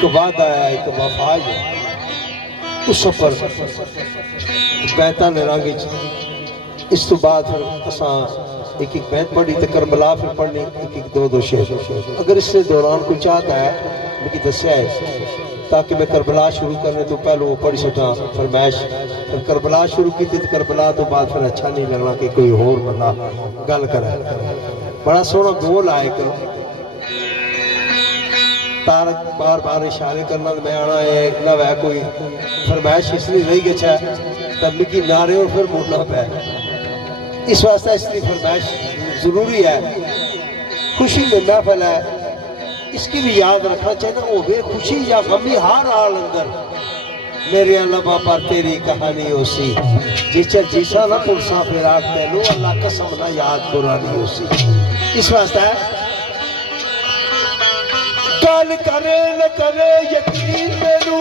एक वादा है, एक वफाज है। उस पर बैता ने रंग इस तो बाद फिर असा एक एक बैत पढ़ी तो करबला फिर पढ़नी एक एक दो शेर। अगर इससे दौरान कोई चाहता है मुझे दसिया है ताकि मैं करबला शुरू करने तो पहले वो पढ़ी सका फरमाइश। फिर करबला शुरू की तो करबला तो बाद फिर अच्छा नहीं लगना कि कोई होर बंदा गल करे। बड़ा सोहना बोल आए करो तारक बार बार इशारे करना मैं आना है ना वह कोई फरमाइश इसलिए रही गया तब मिकी नारे और फिर मुड़ना पै इस वास्ते इसलिए फरमाइश जरूरी है। खुशी में महफल है इसकी भी याद रखना चाहिए वो वे खुशी या गमी हर हाल अंदर मेरे लबा पर तेरी कहानी होसी जिचर जीसा ना पुरसा फिर आग तेनू अल्लाह कसम ना याद पुरानी होसी। इस वास्ते गल करे न करे यकीन मैनू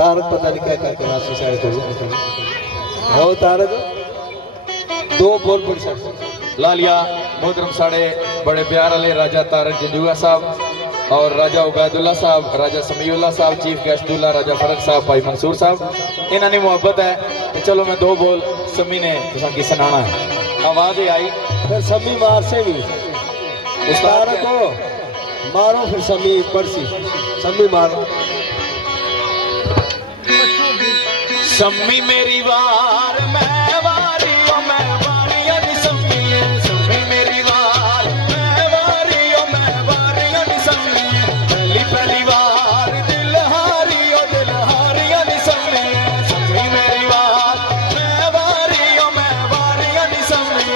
तारक पता नहीं क्या क्या कराची साइड को हो तारक दो बोल पड़ सकते लालिया मोहतरम साढ़े बड़े प्यार वाले राजा तारक जंजुआ साहब और राजा उबैदुल्ला साहब, राजा समीउल्ला साहब, चीफ गेस्ट दूल्हा राजा फरक साहब, भाई मंसूर साहब इन्होंने मोहब्बत है तो चलो मैं दो बोल समी ने तुसा की सुनाना है। आवाज ही आई फिर समी मार से भी तारक को मारो फिर समी पड़सी समी मारो। सम्मी मेरी वार मैं वारी ओ मैं वारिया नी सम्मी सम्मी मेरी वार मैं वारी ओ मैं वारिया नी सम्मी पहली वार दिल हारी ओ दिल हारिया नी सम्मी सम्मी मेरी वार मैं वारी ओ मैं वारिया नी सम्मी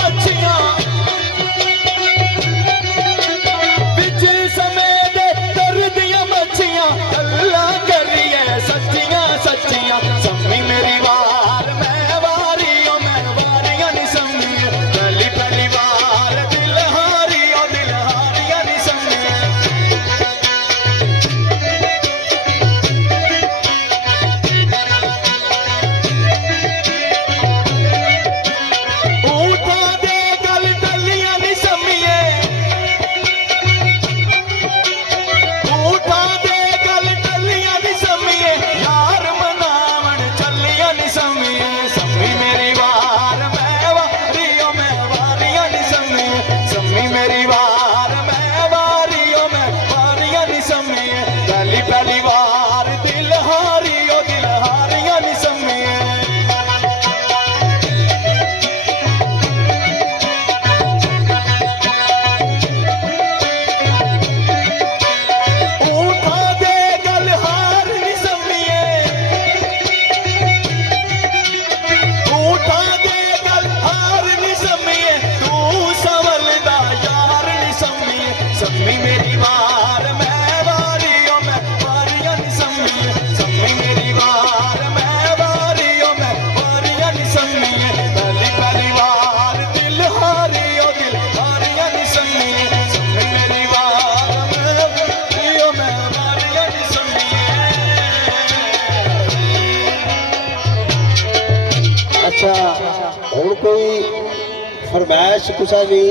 मच्छी अच्छा हूँ कोई फरमाइश कुछ नहीं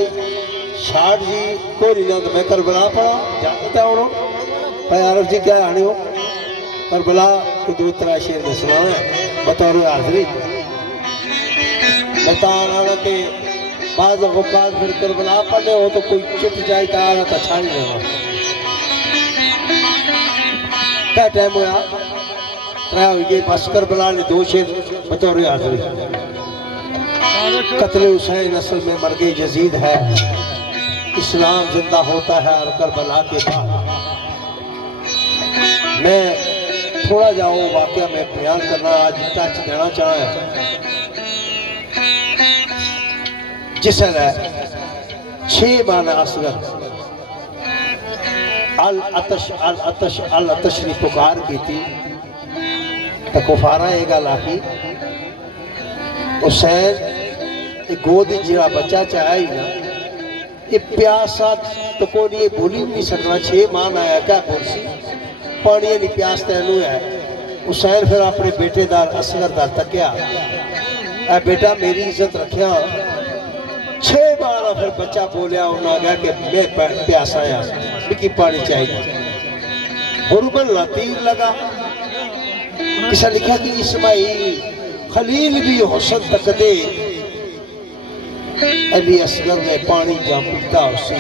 शार्ट जी कोई ना तो मैं करबला पढ़ा जानता हूँ भाई आरफ जी क्या आने हो करबला को 2-3 शेर में सुनाना है बतौर हाजरी बताना कि बाद वक़्त फिर करबला पढ़े हो तो कोई चुप जाए तो आना तो अच्छा नहीं लगा क्या टाइम हुआ ये बस करबला ने 2 शेर बतौर हाजरी कत्ल हुसैन असल में मर्ग यजीद है इस्लाम जिंदा होता है और करबला के बाद मैं थोड़ा जाऊँ वाकया में बयान करना आज टच देना चाहे जिसने 6 माना असगर अल अतश ने पुकार की थी तो कुफारा ये गल आखी हुसैन गोद जरा बच्चा चाहे ही ना ये प्यासा तो कोई ये बोली भी नहीं सकता 6 मान आया क्या कुर्सी पानी नहीं प्यास तेनू है हुसैन फिर अपने बेटेदार असगरदार तकिया बेटा मेरी इज्जत रखिया 6 बार फिर बच्चा बोलिया उन्हें गया कि मैं प्यासा है मिकी पानी चाहिए हुरबन तीर लगा किसा लिखा कि इस्माइल खलील भी हुसन तक दे अली असगर ने पानी जा पीता उसी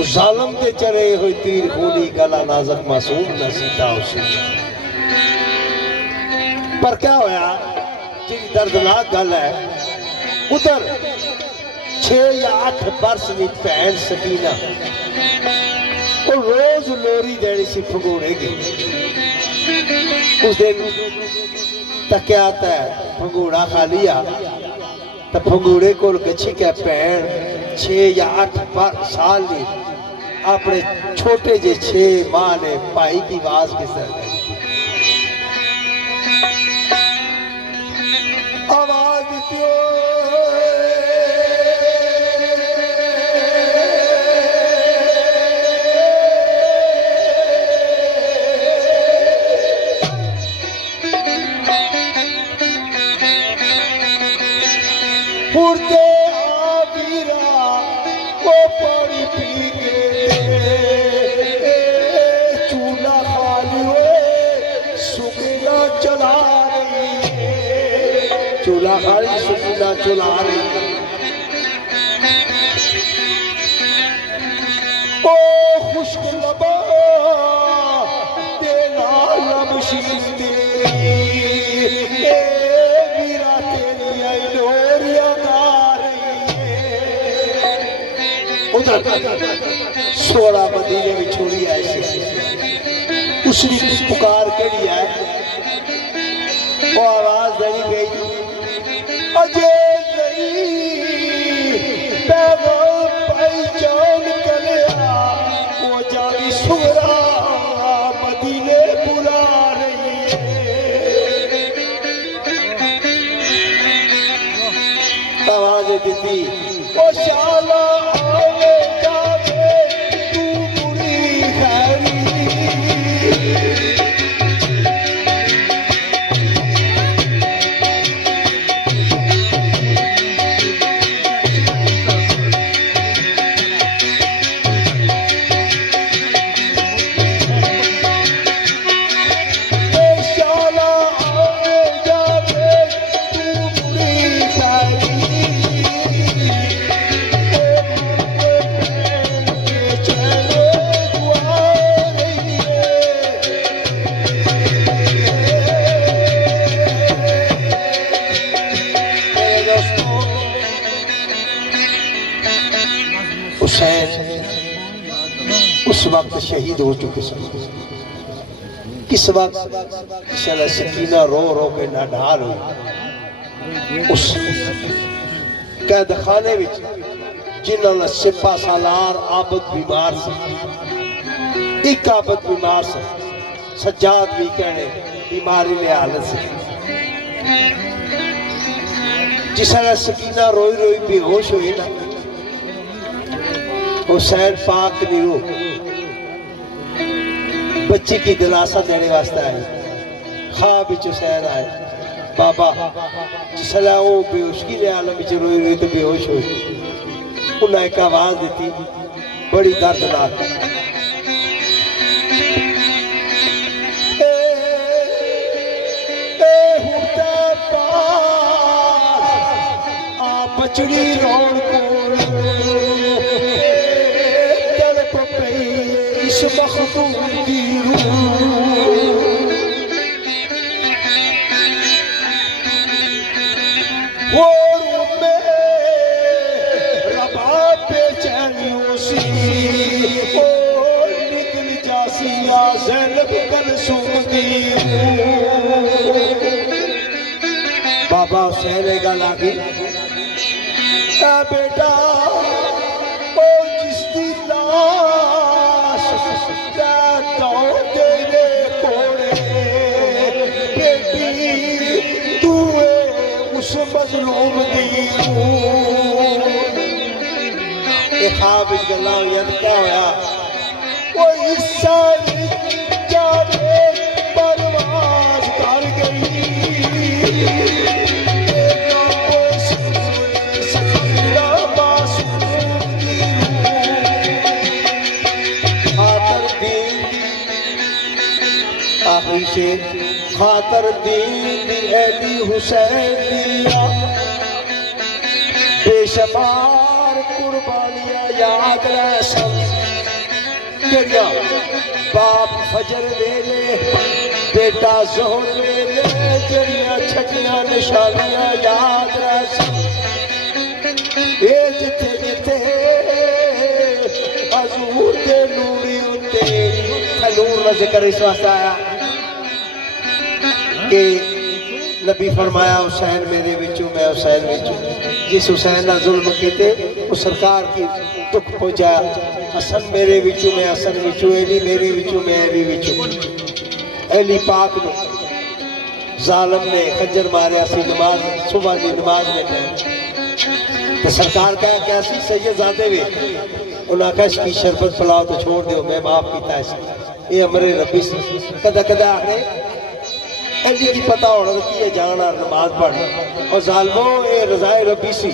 उस जालम के चरे हुए तीर खोली गला नाजक मासूम न सीता उसी पर क्या होया जी दर्दनाक गल है उधर 6 या 8 बरस की भैन सकीना वो रोज लोरी देनी सी भगोड़े की उस दिन तकिया भंगूड़ा खा लिया तो भंगूड़े को गच्छी के भैन 6 या 8 साल ने अपने छोटे जे 6 मां ने भाई की आवाज किस आवाज उड़ते आबीरा वो पानी पी के चूल्हा खाली हुए सुखीला चला रही चूल्हा खाली सुखीला चला रही ओ खुश्क लबा तेरा लब शीते वीरा तेरी आई लोरिया उधर 16 मदीने में छोड़ी ऐसी उसकी पुकार कड़ी है वो आवाज देनी गई अजय नहीं पैगाम पहचान कलिया वो जावी सुरा मदीने बुला रही आवाज दी ओ शाला उस वक्त शहीद हो चुके थे किस वक्त सकीना रो रो के नाढाल हुई उस कैद खाने में जिन्होंने सिपा सालार आबद बीमार से एक आबद बीमार से सज्जाद भी कहने बीमारी में हालत से जिस सकीना रोई रोई बेहोश हुई ना हुसैन पाक नीरो बच्ची की दिलासा देने वास्ते आए ख्वाब हुसैन आए बाबा जिसलै वो बेहोशी के आलम च रोई रोई तो बेहोश हो उन्हें एक आवाज दी बड़ी दर्दनाक बचड़ी रोन को तड़प पई इस मखदूम की वो में रबा पे चैनियों सी ओ निकल जासी या ज़ैनब कलसूम की बाबा हुसैन गल आ गई बेटा ओ जिसकी लाश तेरे कोड़े बेटी तू उस मजलूम दी ख्वाब गल्लां होइयां ते क्या होया वो हिस्सा जाने परवाज कर गई से खातर दीन अली हुसैन दिया बेशुमार कुर्बानियां याद रह तेरिया बाप फजर वेले बेटा जोहर वेले जड़ियां छटियां निशानियां याद रह जिथे जिथे हजूर दे नूरी उत्ते नूर का जिक्र इस वास्ते आया कि नबी फरमाया हुसैन मेरे विचों मैं हुसैन विचों जिस हुसैन ना जुल्म कीते उस सरकार की दुख पहुंचाया हसन मेरे विचों मैं हसन विचों अली मेरे विचों मैं अली विचों अली पाक ने जालिम ने खंजर मारिया सी नमाज सुबह की नमाज में तो सरकार कहा कैसी सैयदजादे वे उन्हें आखा इसकी शरबत पिलाओ तो छोड़ दो मैं माफ किया ये अमरे रबी से कदा कदा आखने ऐसी की पता होना कि ये जाना नमाज पढ़ और जालमो ये रजाए रबी सी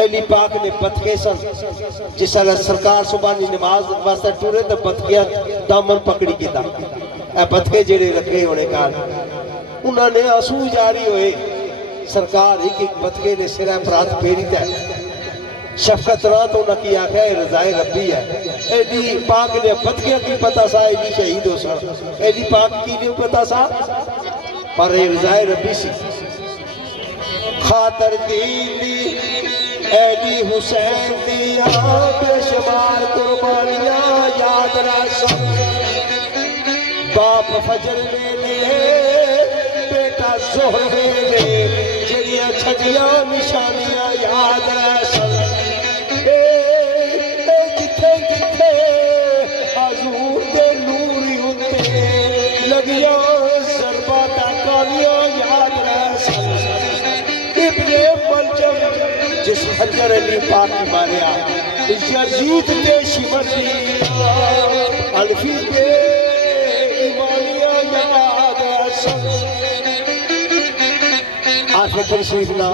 अली पाक ने पथके सन जिस सरकार सुबह की नमाज वास्ते टुरे तो पथकिया दामन पकड़ी किता पथके जेड़े रखे होने कारण उन्होंने आंसू जारी हुए सरकार एक एक पथके ने सिरा पर हाथ फेरी था शफकत ना तो उन्हें की आख्या रजाए रबी है एडी पाक ने पथकिया की पता सा एडी शहीद हो सन एडी पाक की नहीं पता सा पर रजाए रबी सी खातर दीनी एडी हुसैन दिया बेशुमार कुर्बानियां याद रख बाप फजर वेले बेटा जोहर वेले जड़ियां छड़ियां निशानियां याद रख जिथे जिथे हजूर दे नूरी उत्ते लगियां ज़रबा ताकानियां याद रख इब्ने मलजम जिस खंजर अली पाक की मारिया यजीद के शिमर अल्फी के ईमानियां याद रख आखिर शरीफ ना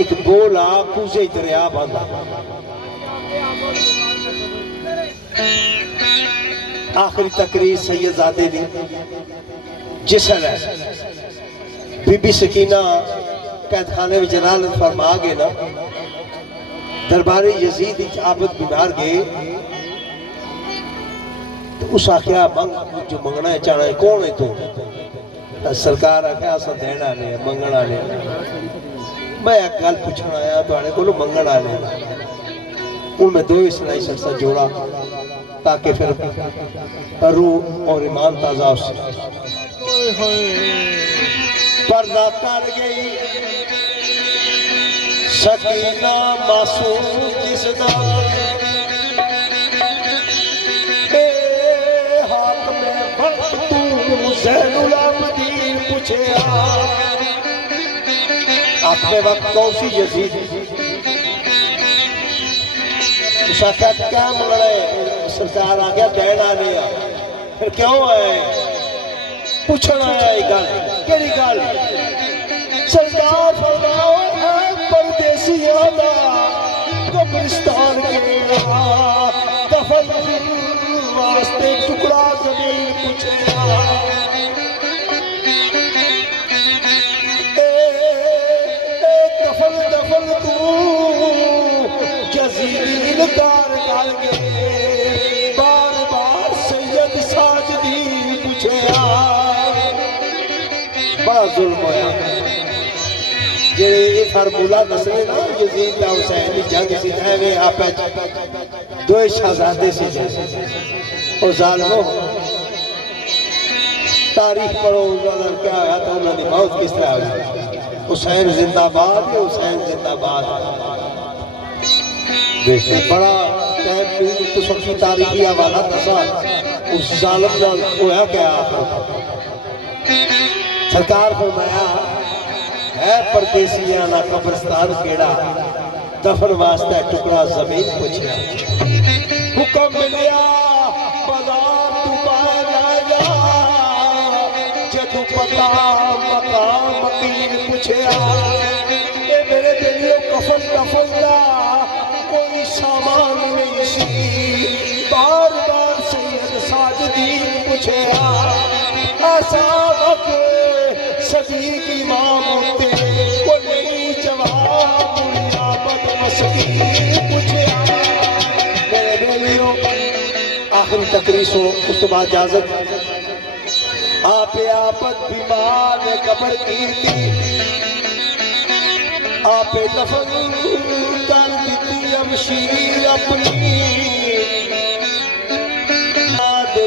एक बोला कूजे दरिया बांधा आखिरी तकरीर सैयदजादे ने जिसल बीबी सकीना कैदखाने में जनालत फरमा गए ना दरबारी यजीद आबद बीमार गए तो उस आख्या मंग जो मंगना है चाहना है कौन है तू सरकार आख्या अस देण आले मंगण आले मैं एक गल पूछण आया तुहाडे कोलों मंगण आले हूँ मैं दो ही सुनाई सकता जोड़ा ताकि फिर रूह और ईमान ताजा हो पर्दा कर गई सकीना मासूम जिसदा हाथ में तू ज़ैनुल आबिदीन पूछे आँख में वक्त कौन सी यजीद उस आख्या क्या मंगना है सरकार आ गया देना नहीं आ फिर क्यों आए पूछना आया गल केड़ी गल सरकार फरमाओ है परदेसिया दा कब्रिस्तान केड़ा दफन वास्ते टुकड़ा जमीन पूछया दफन दफन तू जजील कार डाल के बार बार सैयद साजदी पूछया बड़ा जुल्म होया जेरे ये फार्मूला दसने ना यजीद दा हुसैन दी जंग सी एवें आपे दो शहजादे सी ओ जालिमो तारीख पढ़ो उन्होंने क्या होया तो उन्होंने मौत किस तरह हुई हुसैन जिंदाबाद हुसैन जिंदाबाद बड़ा टाइम तो सबकी तारीखी हवाला दसा उस जालिम नाल होया क्या सरकार फरमाया है परदेसिया ना कब्रिस्तान केड़ा दफन वास्ते टुकड़ा जमीन पूछया हुक्म मिलिया बाजार तू बाहर जा जदू पता मकाम मकीन पूछया ए मेरे दिलियों कफन दफन दा कोई सामान नहीं सी बार बार सैयद साजदीन पूछया ऐसा वक्त सदीक इमाम होते वो नहीं जवाब मुनियाबत मस्कीन पूछया मेरे बेलियों आखिरी तकरीर सुनो उस तो बाद इजाजत आपे आपत बीमार कब्र की आपे दफन कर दी अमशीर अपनी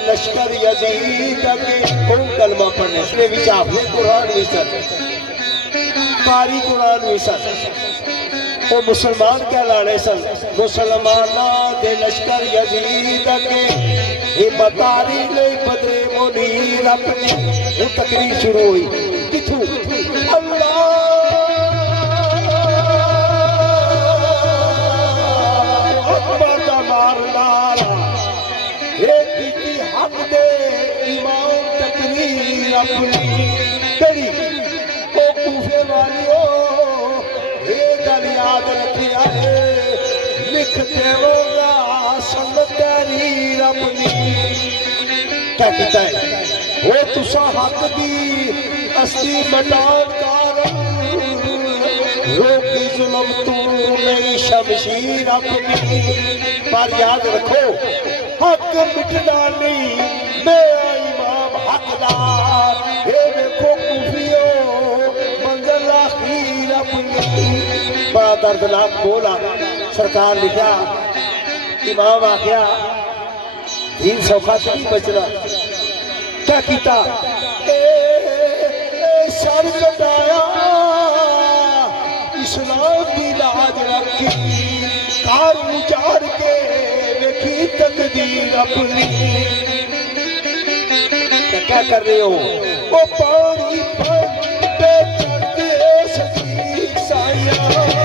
लश्कर यजीद के कौन कलमा पढ़ने से भी चाहे कुरान विसर कारी कुरान विसर वो मुसलमान क्या लाने सन मुसलमाना दे लश्कर यजीद के ये बतारी ले बदरे मुनीर अपनी वो तकरीर शुरू हुई किथू अल्लाह अकबर दा मारना हक दे इमाम तकरीर अपनी करी ओ कूफे वालियो ये गल याद रखिया है लिख देवोगा संगत तहरीर अपनी क्या कहता है वो तुसा हक दी असली मटान कारण रोकी जुल्म तू नहीं शमशीर अपनी पर याद रखो हक मिटना नहीं मेरा इमाम हकदार ये देखो कूफियो मंजिल आखिर अपनी बड़ा दर्दनाक बोला सरकार लिखा इमाम आ गया दीन सौखा से नहीं बचना क्या किया सर कटाया इस्लाम की लाज रखी कार उजाड़ के देखी तकदीर अपनी क्या कर रहे हो वो पानी पर करते सजी साया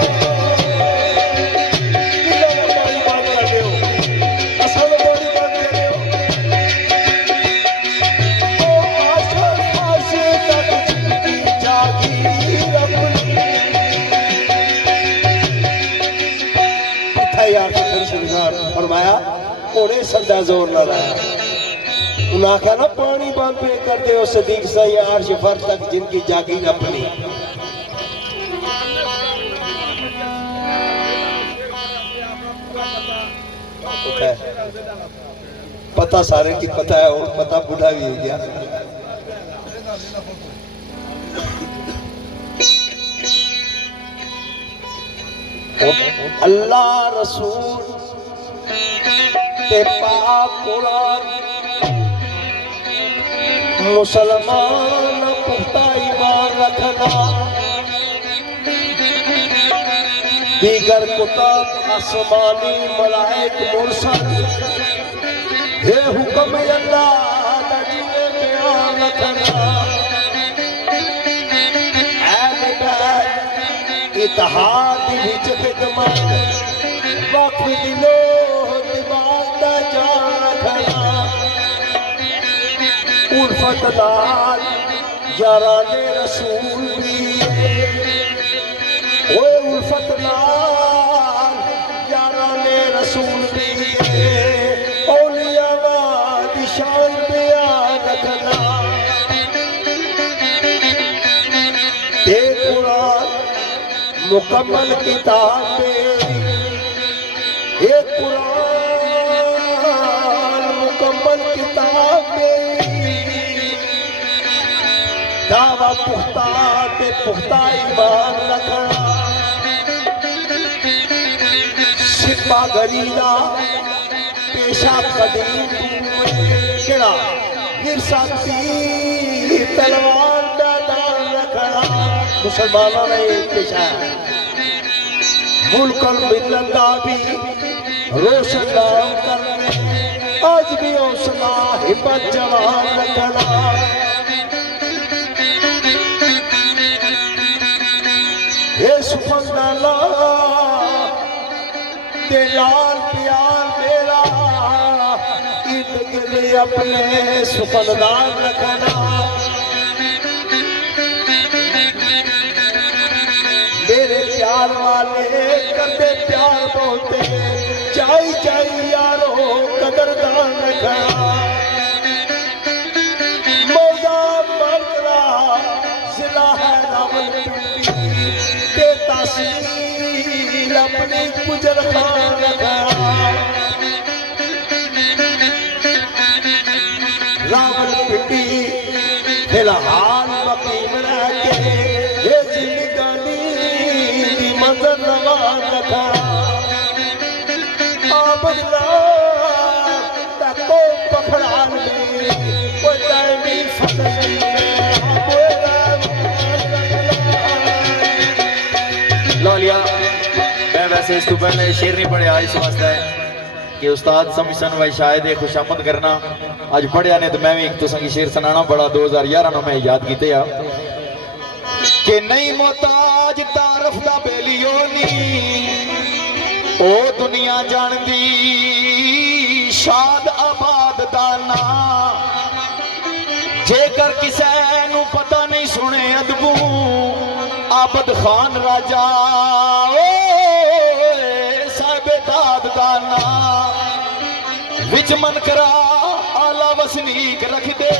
फरमाया ओरे संदा जोर ना लाया उन्हें आख्या ना पानी बंद पे कर दे सदीक सही अर्श फर तक जिनकी जागीर अपनी पता सारे की पता है और पता बुढ़ा भी हो गया अल्लाह रसूल ते पाक कुरान मुसलमान पुख्ता ईमान रखना दीगर कुतुब आसमानी मलाइक मुरसल हे हुक्म अल्लाह दा जिने बयान रखना अहले बैत इत्तेहाद विच खिदमत वक्त दिलो दिमाग दा जान रखना उल्फत नाल याराने रसूल भी ओए उल्फत नाल यारा ने रसूल दी औलिया दी शान बयान रखना ते कुरान मुकम्मल किताब ये कुरान मुकम्मल किताब दावा पुख्ता ते पुख्ता ईमान रखना सिपा गरीदा पेशा कदीम केड़ा विरसा तीर तलवार दा दान रखना मुसलमानों ने एक पेशा है मुल्कल मिल्लत दा भी रोशन नाम करने आज भी हौसला हिम्मत जवान रखना ये सुफंदाला ते लाल प्यार मेरा इर्द गिर्द अपने सुफलदार रखना मेरे प्यार वाले करते प्यार बोलते चाई चाई यारो कदरदान रखना मौजा मरकरा जिला है रावलपिंडी के तासील अपनी गुजर खान रखना रावलपिंडी फिलहाल मकीम रह के ये जिंदगानी दी मंजर रवान रखना आबदला तको पखड़ान में कोई दायमी फसल लो लिया मैं वैसे इस तो पहले शेर नहीं पढ़िया इस वास्ते कि उस्ताद समझन भाई शायद खुशामद करना अज पढ़िया ने तो मैं भी एक तो संगी शेर सुनाना बड़ा 2011 में मैं याद किते आ कि नहीं मोहताज तारफ दा बेलियो नी ओ दुनिया जानदी शाद आबाद दा ना जेकर किसे नू पता नहीं सुने अदबू आबद खान राजा साहिब दाद दाना विच मन करा आला वसनीक रख दे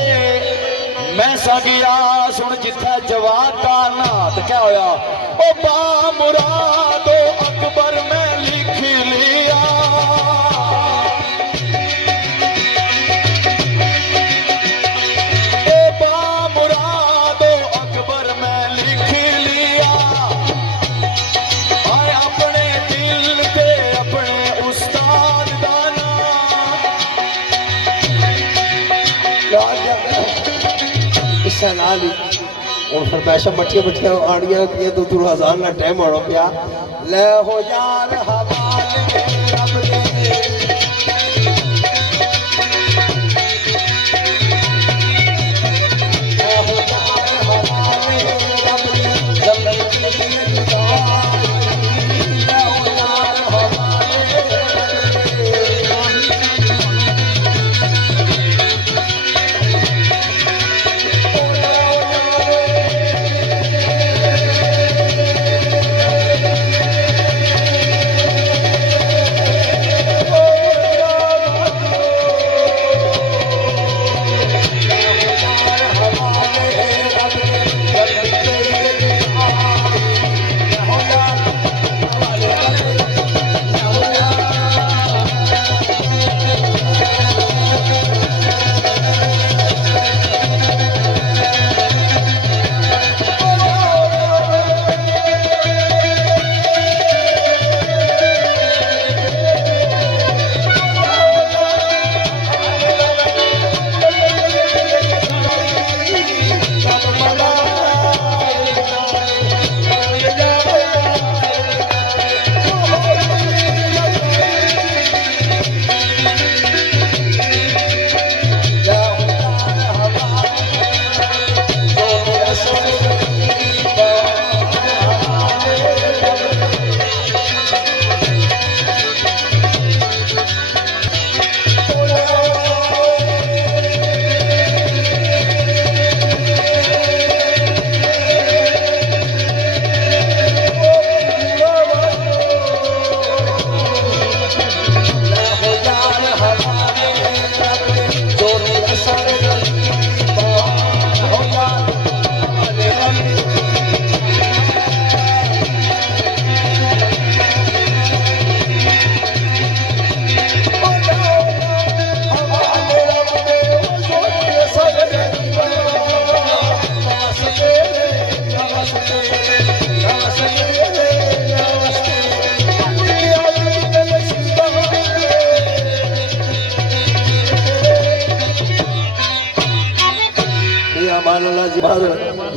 मैं सागिया सुन जिथे जवाब दाना तो क्या होया ओ बा मुरादो अकबर में लिख लिया ओ बा मुरादो अकबर में लिख लिया आए अपने दिल पे अपने उस्ताद दाना इसा नाल और फरमाइशा मठिया मठिया आड़ियां किए तो तू हज़ार ना टाइम होना पिया ले हो यार हवाले रब दे ले हो यार हवाले रब दे जल्दी ले हो यार हवाले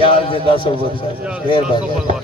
यार जिंदा सोबत मेहरबानी